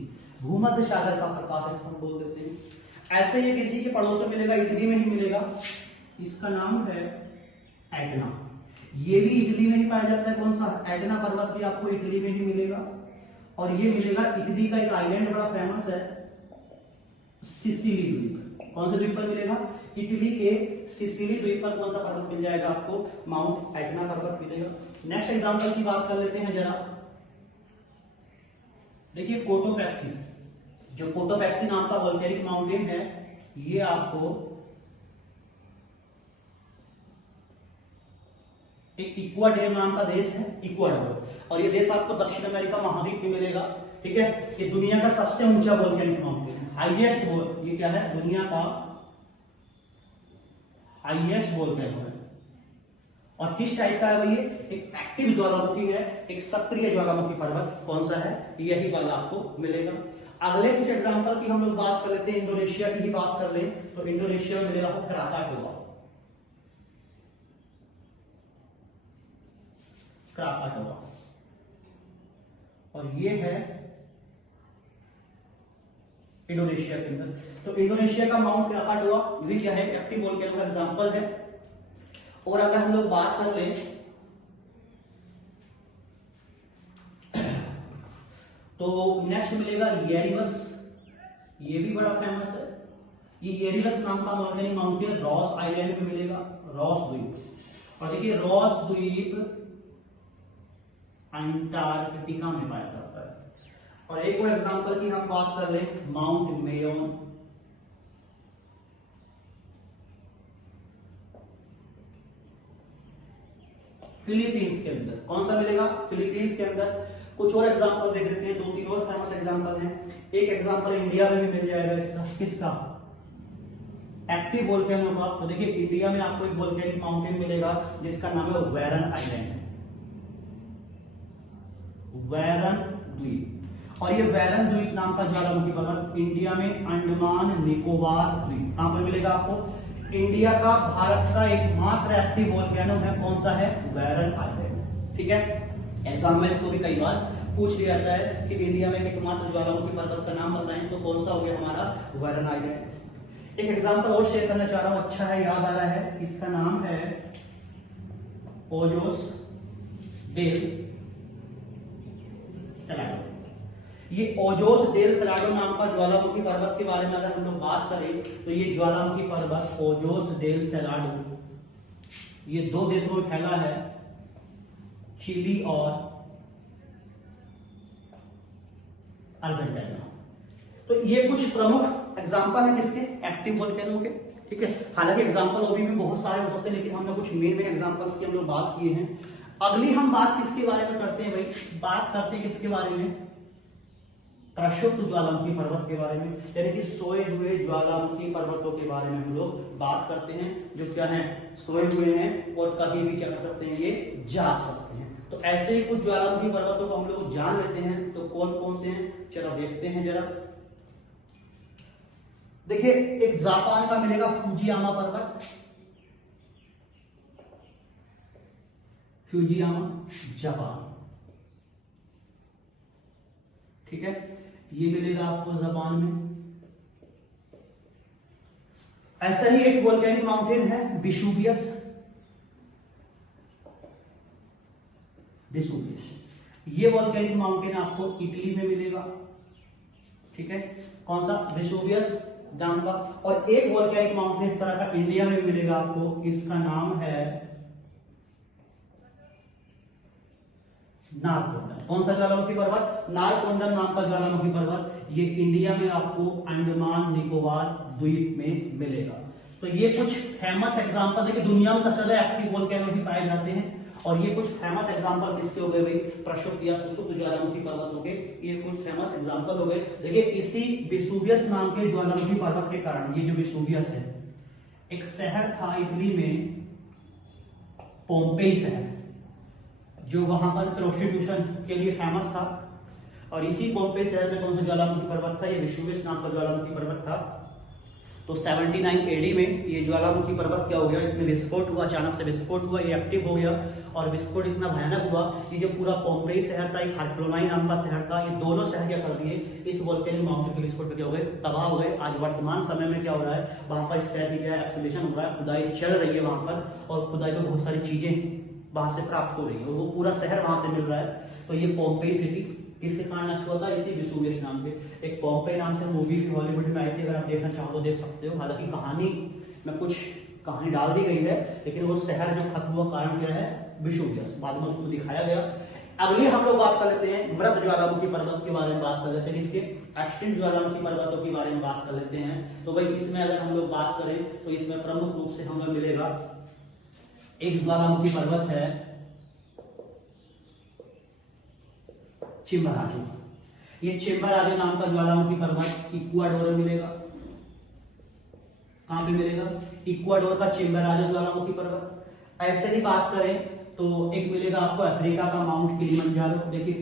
भूमध्य सागर का प्रकाश स्तंभ बोल देते हैं। ऐसे ये किसी के पड़ोस में मिलेगा, इटली में ही मिलेगा। इसका नाम है एटना। ये भी इटली में ही पाया जाता है। कौन सा? एटना पर्वत भी आपको इटली में ही मिलेगा। और ये मिलेगा इटली का एक आइलैंड बड़ा फेमस है, सिसिली द्वीप। कौन से द्वीप पर मिलेगा? इटली के सिसिली द्वीप पर कौन सा पर्वत मिल जाएगा आपको? माउंट एटना पर्वत मिलेगा। नेक्स्ट एग्जांपल की बात कर लेते हैं जरा। देखिए कोटोपैक्सी, जो कोटोपैक्सी नाम का वोल्केनिक माउंटेन है, ये आपको एक इक्वाडोर नाम का देश है, इक्वाडोर। और ये देश आपको दक्षिण अमेरिका महाद्वीप में मिलेगा, ठीक है। ये दुनिया का सबसे ऊंचा वोल्केनिक माउंटेन है, हाईएस्ट। ये क्या है? दुनिया का हाईएस्ट वोल्केनो है। और किस टाइप का है भाई? ये एक एक्टिव ज्वालामुखी है, एक सक्रिय ज्वालामुखी पर्वत। कौन सा है? यही वाला आपको मिलेगा। अगले कुछ एग्जांपल की हम लोग बात कर लेते हैं। इंडोनेशिया की ही बात कर लें तो इंडोनेशिया में मिलेगा क्राकाटोआ। क्राकाटोआ, और ये है इंडोनेशिया के अंदर। तो इंडोनेशिया का माउंट क्राकाटोआ भी क्या है? एक्टिव वोल्केनो का एग्जांपल है। और अगर हम लोग बात कर लें तो नेक्स्ट मिलेगा येरिवस। ये भी बड़ा फेमस है। ये येरिवस नाम का वोल्केनिक माउंटेन रॉस आइलैंड में मिलेगा, रॉस द्वीप। और देखिए रॉस द्वीप अंटार्कटिका में पाया जाता है। और एक और एग्जांपल की हम बात कर लें, माउंट मेयोन। फिलीपींस के अंदर। कौन सा मिलेगा? फिलीपींस के अंदर। कुछ और एग्जांपल देख लेते हैं, 2-3 और फेमस एग्जांपल हैं। एक एग्जांपल इंडिया में भी मिल जाएगा इसका। किसका? एक्टिव वोल्केनो का। तो देखिए इंडिया में आपको एक वोल्केनिक माउंटेन मिलेगा जिसका नाम है वैरन आइलैंड, वैरन द्वीप। और ये वैरन द्वीप नाम का ज्वालामुखी पर्वत इंडिया में अंडमान निकोबार द्वीप, कहां पर मिलेगा आपको? इंडिया का, भारत का एकमात्र एक्टिव वोल्केनो है। कौन सा है? वैरन आइलैंड, ठीक है। एग्जाम में इसको भी कई बार पूछ लिया जाता है कि इंडिया में एकमात्र ज्वालामुखी पर्वत का नाम बताएं, तो कौन सा हो गया हमारा? Warren island. एक एग्जांपल और शेयर करना चाह रहा हूं, अच्छा है, याद आ रहा है। इसका नाम है ओजोस डेल सैलाडो। ये ओजोस डेल सैलाडो नाम का ज्वालामुखी पर्वत के बारे में अगर हम लोग बात करें तो ये ज्वालामुखी पर्वत ओजोस डेल सैलाडो ये 2 देशों में फैला है, चिली और अर्जेंटीना। तो ये कुछ प्रमुख एग्जांपल है किसके? एक्टिव वोल्केनो के, ठीक है। हालांकि एग्जांपल अभी भी बहुत सारे हो सकते हैं, लेकिन हमने कुछ मेन एग्जांपल्स की हम लोग बात किए हैं। अगली हम बात किसके बारे में करते हैं भाई? बात करते हैं किसके बारे में? प्रक्षुब्ध ज्वालामुखी पर्वत के बारे में, यानी कि सोए हुए ज्वालामुखी पर्वतों के बारे में हम लोग बात करते हैं, जो क्या है? सोए हुए हैं और कभी भी क्या कर सकते हैं? ये जाग सकते हैं। तो ऐसे ही कुछ ज्वालामुखी पर्वतों को हम लोग जान लेते हैं। तो कौन कौन से हैं चलो देखते हैं जरा। देखिए एक जापान का मिलेगा फुजियामा पर्वत, फ्यूजियामा, जापान, ठीक है। ये मिलेगा आपको जापान में। ऐसा ही एक वोल्केनिक माउंटेन है वेसुवियस, ये वोल्केनिक माउंटेन आपको इटली में मिलेगा, ठीक है, कौन सा, वेसुवियस नाम का। और एक वोल्केनिक माउंटेन इस तरह का इंडिया में मिलेगा आपको, इसका नाम है नारकोंडम। कौन सा ज्वालामुखी पर्वत, नारकोंडम नाम का ज्वालामुखी पर्वत, ये इंडिया में आपको अंडमान निकोबार द्वीप में मिलेगा। तो ये कुछ फेमस एग्जांपल है कि दुनिया में सबसे ज्यादा एक्टिव वोल्केनो भी पाए जाते हैं, और ये कुछ फेमस एग्जांपल किसके हो गए भाई, प्रक्षुब्ध या सुषुप्त ज्वालामुखी पर्वतों के, ये कुछ फेमस एग्जांपल हो गए। देखिए इसी वेसुवियस नाम के ज्वालामुखी पर्वत के कारण, ये जो वेसुवियस है, एक शहर था इटली में, पोम्पेई शहर, जो वहां पर प्रोस्टिट्यूशन के लिए फेमस था। और इसी पोम्पेई शहर में कौन सा ज्वालामुखी पर्वत था, ये वेसुवियस नाम का ज्वालामुखी पर्वत था। तो 79 एडी में ये ज्वालामुखी पर्वत क्या हो गया, इसमें विस्फोट हुआ, अचानक से विस्फोट हुआ, ये एक्टिव हो गया, और विस्फोट इतना भयानक हुआ कि जो पूरा पोम्पेई शहर था, एक हार्क्लोनाई नाम का शहर था, ये दोनों शहर क्या कर दिए, इस वोल्केनिक माउंटेन के विस्फोट पे क्या हो गए, तबाह हो गए। आज वर्तमान समय में क्या हो रहा है, वहां पर इस शहर की क्या एक्सलेशन हो रहा है, खुदाई चल रही है वहां पर, और खुदाई में बहुत सारी चीजें वहां से प्राप्त हो रही है, और वो पूरा शहर वहां से मिल रहा है। तो ये पोम्पेई सिटी किसके कारण नष्ट हुआ था, इसी वेसुवियस नाम के। एक पोम्पेई नाम से मूवी भी हॉलीवुड में आई थी, अगर आप देखना चाहो तो देख सकते हो। हालांकि कहानी में कुछ कहानी डाल दी गई है, लेकिन वो शहर जो खत्म हुआ कारण क्या है, वेसुवियस, बाद में उसको दिखाया गया। अगली हम लोग बात कर लेते हैं मृत ज्वालामुखी पर्वत के बारे में, बात कर लेते हैं इसके एक्सटिंक्ट ज्वालामुखी पर्वतों के बारे में बात कर लेते हैं। तो भाई इसमें अगर हम लोग बात करें तो इसमें प्रमुख रूप से हमें मिलेगा, एक ज्वालामुखी पर्वत है चिम्बराजो। ये चिम्बराजो नाम का ज्वालामुखी पर्वत इक्वाडोर में मिलेगा। कहां पे मिलेगा, इक्वाडोर का चिम्बराजो ज्वालामुखी पर्वत। ऐसे ही बात करें तो एक मिलेगा आपको अफ्रीका का माउंट किलिमंजारो। देखिए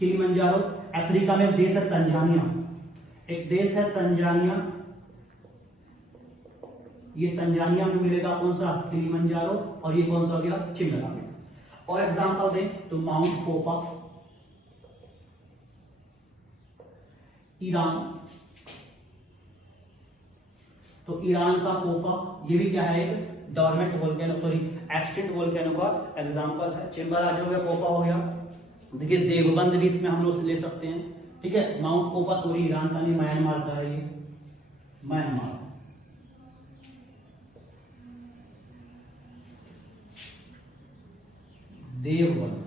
किलिमंजारो, अफ्रीका में एक देश है तंजानिया, एक देश है तंजानिया, ये तंजानिया में मिलेगा कौन सा, किलिमंजारो, और ये कौन सा हो गया, चिम्बराजो। और एग्जांपल दें तो माउंट पोपा ईरान, तो ईरान का पोपा, ये भी क्या है, एक dormant volcano, sorry extinct volcano का एग्जांपल है। चिम्बराजो का पोपा हो गया। देखिए देवबंद भी इसमें हम लोग ले सकते हैं, ठीक है। माउंट पोपा सॉरी ईरान का नहीं, म्यांमार का है, ये म्यांमार। देवबंद,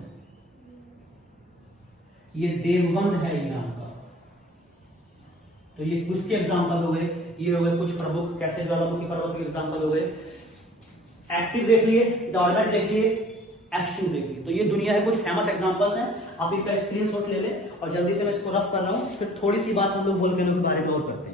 ये देवबंद है ईरान का। तो ये उसके एग्जांपल हो गए, ये हो गए कुछ प्रमुख कैसे ज्वालामुखी पर्वत के एग्जांपल हो गए। एक्टिव देख लिए, डॉर्मेंट देख लिए, एक्सटिंक्ट देख लिए। तो ये दुनिया के कुछ फेमस एग्जांपल्स हैं, आप इनका स्क्रीनशॉट ले लें, और जल्दी से मैं इसको रफ कर रहा हूं, फिर थोड़ी सी बात हम लोग वोल्केनो के बारे में और करते हैं।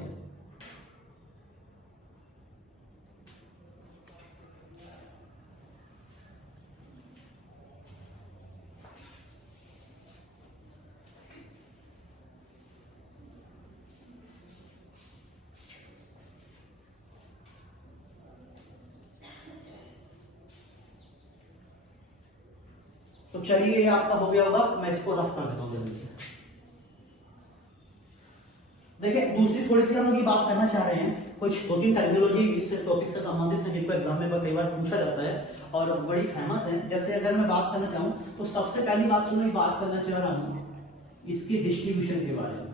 तो चलिए ये आपका हो गया होगा, मैं इसको रफ कर देता हूं जल्दी से। देखिए दूसरी थोड़ी सी हम लोग ये बात करना चाह रहे हैं, कुछ 2-3 टेक्नोलॉजी इस टॉपिक से संबंधित है जिनको एग्जाम में कई बार पूछा जाता है और बड़ी फेमस है। जैसे अगर मैं बात करना चाहूं तो सबसे पहली बात तो मैं बात करना चाह रहा हूं इसकी डिस्ट्रीब्यूशन के बारे में।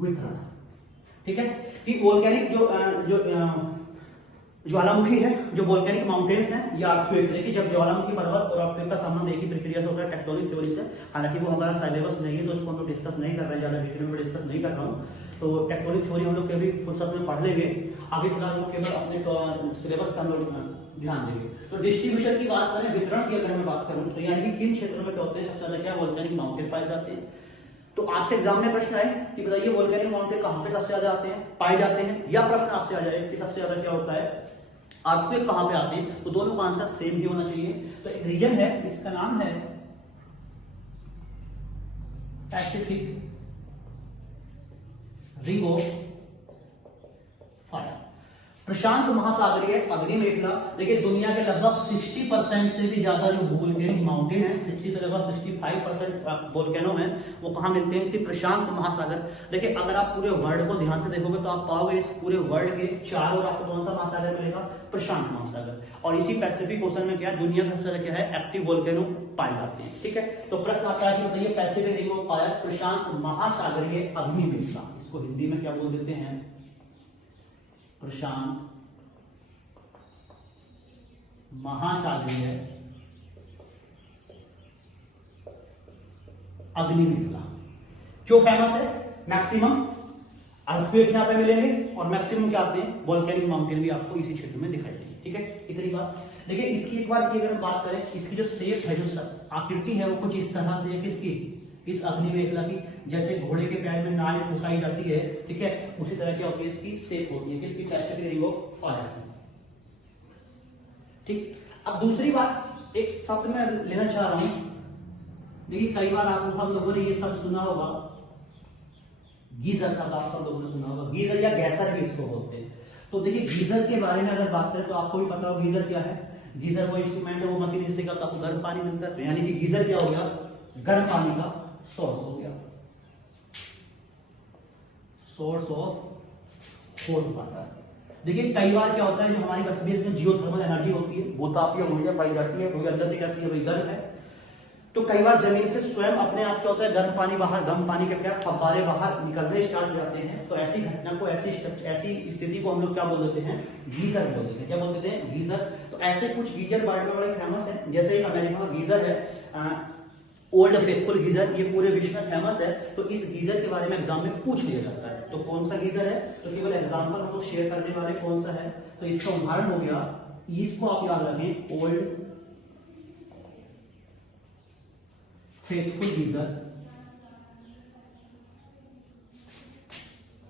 वितरण, ठीक है, कि वोल्केनिक जो ज्वालामुखी है, जो वोल्केनिक माउंटेन्स हैं या अर्थक्वेक। देखिए जब ज्वालामुखी पर्वत और अर्थक्वेक का संबंध एक ही प्रक्रिया से होता है, टेक्टोनिक थ्योरी से। हालांकि वो हमारा सिलेबस नहीं है तो उसको हम लोग डिस्कस नहीं कर रहे हैं, ज्यादा डिटेल में डिस्कस नहीं कर रहा हूँ। तो टेक्टोनिक थ्योरी हम लोग कभी फुर्सत में पढ़ लेंगे, अभी फिलहाल हम लोग केवल अपने सिलेबस का हम लोग ध्यान देंगे। तो डिस्ट्रीब्यूशन की बात करें, वितरण की अगर मैं बात करूं तो यानी कि किन क्षेत्रों में क्या होते हैं, सबसे ज्यादा क्या वोल्केनिक माउंटेन पाए जाते हैं। तो आपसे एग्जाम में प्रश्न आए कि बताइए वोल्केनिक माउंटेन कहां पे सबसे ज्यादा आते हैं, पाए जाते हैं, या प्रश्न आपसे आ जाए कि सबसे ज्यादा क्या होता है, अर्थक्वेक कहां पे आते हैं। तो दोनों का आंसर सेम ही होना चाहिए। तो एक रीजन है, इसका नाम है पैसिफिक रिंग ऑफ फायर। प्रशांत महासागरीय अग्नि मेखला, देखिए दुनिया के लगभग 60% से भी ज्यादा जो वोल्केनिक माउंटेन है, 60 से लगभग 65% वोल्केनो है, वो कहाँ मिलते हैं? इसी प्रशांत महासागर। देखिए अगर आप पूरे वर्ल्ड को ध्यान से देखोगे तो आप पाओगे इस पूरे वर्ल्ड के चारों ओर आपको कौन सा महासागर मिलेगा? प्रशांत महासागर। और इसी पैसिफिक ओशन में क्या है? दुनिया का सबसे ज्यादा क्या है? एक्टिव वोल्केनो पाए जाते हैं। ठीक है, तो प्रश्न आता है कि बताइए पैसिफिक रिंग ऑफ फायर प्रशांत महासागरीय अग्नि मेखला, इसको हिंदी में क्या बोल देते हैं? प्रशांत महासागरीय अग्नि मेखला। क्यों फेमस है? मैक्सिमम अर्थक्वेक यहां पे मिलेंगे और मैक्सिमम क्या आते हैं? वोल्केनिक माउंटेन भी आपको इसी क्षेत्र में दिखाई देंगे। ठीक है, इतनी बात। देखिए इसकी एक बार की अगर हम बात करें, इसकी जो शेप है, जो आकृति है, वो कुछ इस तरह से है। किसकी? इस अग्नि मेखला की। जैसे घोड़े के पैर में नाल उठाई जाती है, ठीक है, उसी तरह क्या होती है? इसकी शेप होती है। किसकी? पैसिफिक रिंग ऑफ फायर की। ठीक, अब दूसरी बात एक शब्द में लेना चाह रहा हूं। देखिए कई बार हम लोगों ने ये शब्द सुना होगा, गीजर शब्द आप लोगों ने सुना होगा। गीजर या गैसर भी इसको बोलते हैं। तो देखिए गीजर के बारे में अगर बात करें तो आपको भी पता हो गीजर क्या है। गीजर वो इंस्ट्रूमेंट है, वो मशीन जिससे क्या आपको गर्म पानी मिलता है। यानी कि गीजर क्या हो गया? गर्म पानी का सोर्स हो गया, सोर्स ऑफ हॉट वाटर। देखिए कई बार क्या होता है, जो हमारी पृथ्वी में जियोथर्मल एनर्जी होती है, वो तापीय ऊर्जा पाई जाती है, क्योंकि अंदर से कैसी है? भाई गर्म है। तो कई बार जमीन से स्वयं अपने आप क्या होता है? गर्म पानी बाहर, गर्म पानी के क्या फव्वारे बाहर निकलने स्टार्ट हो जाते हैं। तो ऐसी घटना को, ऐसी स्थिति को हम लोग क्या बोल देते हैं? गीजर बोल देते हैं। क्या बोल देते हैं? गीजर। तो ऐसे कुछ गीजर वर्ल्ड में बड़े फेमस है। जैसे एक अमेरिका का गीजर है, ओल्ड फेथफुल गीजर, ये पूरे विश्व में फेमस है। तो इस गीजर के बारे में एग्जाम में पूछ लिया जाता है। तो कौन सा गीजर है? तो केवल एग्जाम्पल हम लोग शेयर करने वाले कौन सा है, तो इसका उदाहरण हो गया, इसको आप याद रखें, Old Faithful geyser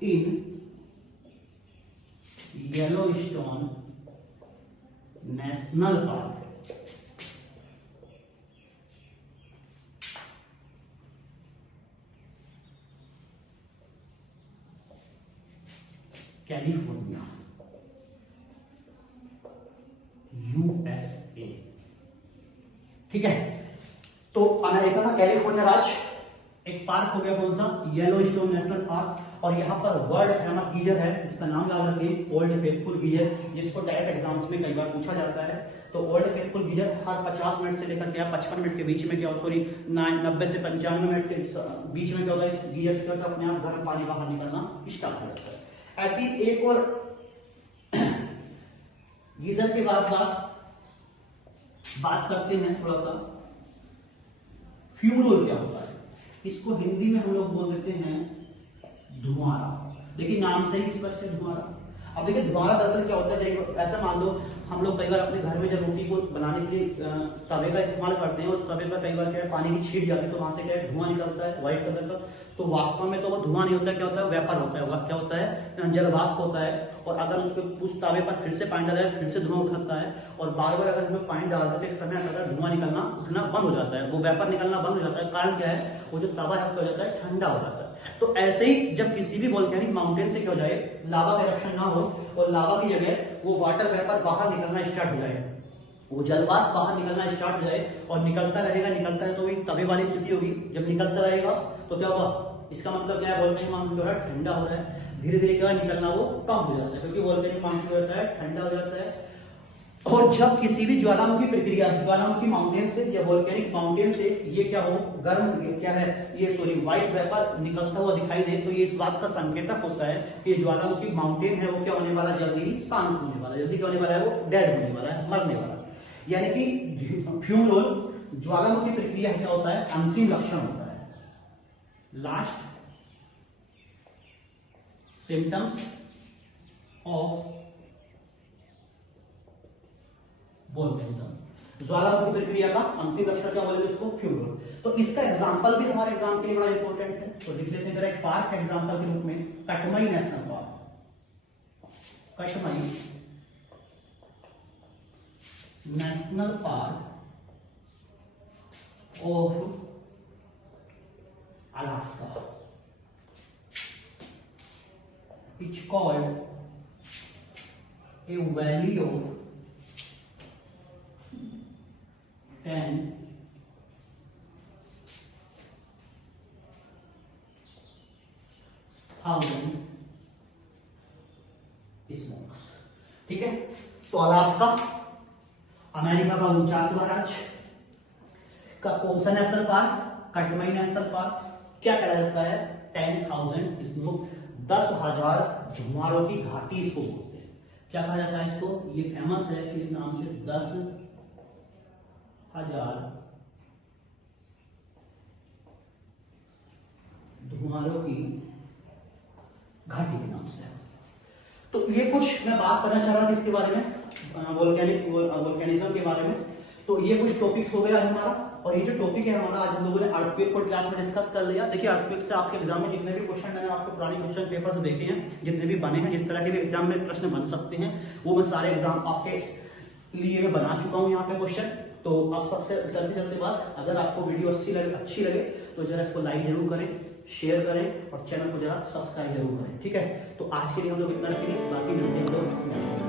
in Yellowstone National Park. California, USA. ठीक है, तो अमेरिका का कैलिफोर्निया राज्य एक पार्क हो गया, कौन सा? Yellowstone National park. और यहाँ पर वर्ल्ड फेमस गीजर है, इसका नाम याद रखिए, ओल्ड फेथफुल गीजर, जिसको डायरेक्ट एग्जाम्स में कई बार पूछा जाता है। तो ओल्ड फेथफुल गीजर हर 50 मिनट से लेकर क्या 55 मिनट के बीच में क्या, सॉरी 90 से 95 मिनट के बीच में क्या होता है? इस गीजर से क्या होता है? अपने आप गर्म पानी बाहर निकलना स्टार्ट हो जाता है। ऐसी एक और गीजर के बाद बात करते हैं थोड़ा सा, फ्यूम रोल क्या होता है? इसको हिंदी में हम लोग बोल देते हैं धुआंरा। देखिए नाम से ही स्पष्ट है, धुआंरा। अब देखिए धुआंरा दरअसल क्या होता है? ऐसा मान लो हम लोग कई बार अपने घर में जब रोटी को बनाने के लिए तवे का इस्तेमाल करते हैं, उस तवे पर कई बार क्या है? पानी की छीट जाती है, तो वहां से क्या है? धुआं निकलता है व्हाइट कलर का। तो वास्तव में तो वो धुआं नहीं होता है, क्या होता है? वेपर होता है। क्या होता है? जलवाष्प होता है। और अगर उस तवे पर फिर से पानी डाला जाए, फिर से धुआं उठता है। और बार बार अगर हमें पानी डालते हैं, एक समय ऐसा होता है धुआं निकलना उठना बंद हो जाता है, वो वेपर निकलना बंद हो जाता है। कारण क्या है? वो जो तवा है क्या हो जाता है? ठंडा हो जाता है। तो ऐसे ही जब किसी भी वोल्केनिक माउंटेन से क्या हो जाए? लावा का इरप्शन ना हो और लावा की जगह वो वाटर वेपर बाहर निकलना स्टार्ट हो जाए, वो जलवाष्प बाहर निकलना स्टार्ट हो जाए और निकलता है, तो वही तवे वाली स्थिति होगी। जब निकलता रहेगा तो क्या होगा? इसका मतलब क्या है? वोल्केनिक माउंटेन जो है ठंडा हो रहा है, धीरे धीरे क्या निकलना वो कम हो जाता है, क्योंकि वोल्केनिक माउंटेन जो होता है ठंडा हो जाता है। और जब किसी भी ज्वालामुखी प्रक्रिया, ज्वालामुखी माउंटेन से या वोल्केनिक माउंटेन से ये क्या हो? गर्म क्या है? ये सॉरी व्हाइट वेपर निकलता हुआ दिखाई दे, तो ये इस बात का संकेतक होता है कि ज्वालामुखी माउंटेन है वो क्या होने वाला? जल्दी ही शांत होने वाला है। जल्दी क्या होने वाला है? वो डेड होने वाला है, मरने वाला है। यानी कि फ्यूम रोल ज्वालामुखी प्रक्रिया क्या होता है? अंतिम लक्षण होता है, लास्ट सिम्टम्स ऑफ वोल्केनिज्म। ज्वालामुखी प्रक्रिया का अंतिम लक्षण क्या बोलेंगे? इसको फ्यूम रोल। तो इसका एग्जांपल भी हमारे एग्जाम के लिए बड़ा इंपॉर्टेंट है, तो लिख लेते हैं एक पार्क एग्जांपल के रूप में, Katmai national park. Katmai national park of Alaska, it's called a valley of 10,000 smokes. ठीक है, तो अलास्का, अमेरिका का 49वां राज्य का कौन सा नेशनल पार्क, कटमाई नेशनल पार्क, क्या कहा जाता है, 10,000 स्मोक, 10,000 धुमारों की घाटी इसको बोलते हैं। क्या कहा जाता है इसको, ये फेमस है इस नाम से, 10,000 धुमारों की घाटी के नाम से। तो ये कुछ मैं बात करना चाह रहा था इसके बारे में, वोल्केनिज्म के बारे में। तो ये कुछ टॉपिक्स हो गया आज हमारा, और ये जो टॉपिक है हमारा, आज हम लोगों ने अर्थक्वेक को क्लास में डिस्कस कर लिया। देखिए अर्थक्वेक से आपके एग्जाम में जितने भी क्वेश्चन मैंने आपको पुराने क्वेश्चन पेपर से देखे हैं, जितने भी बने हैं, जिस तरह के भी एग्जाम में प्रश्न बन सकते हैं, वो मैं सारे एग्जाम आपके लिए मैं बना चुका हूँ यहाँ पे क्वेश्चन। तो आप सबसे चलते बात, अगर आपको वीडियो अच्छी लगे तो जरा इसको लाइक जरूर करें, शेयर करें और चैनल को जरा सब्सक्राइब जरूर करें। ठीक है, तो आज के लिए हम लोग इतना रखेंगे, बाकी मिलते हैं हम लोग नेक्स्ट वीडियो।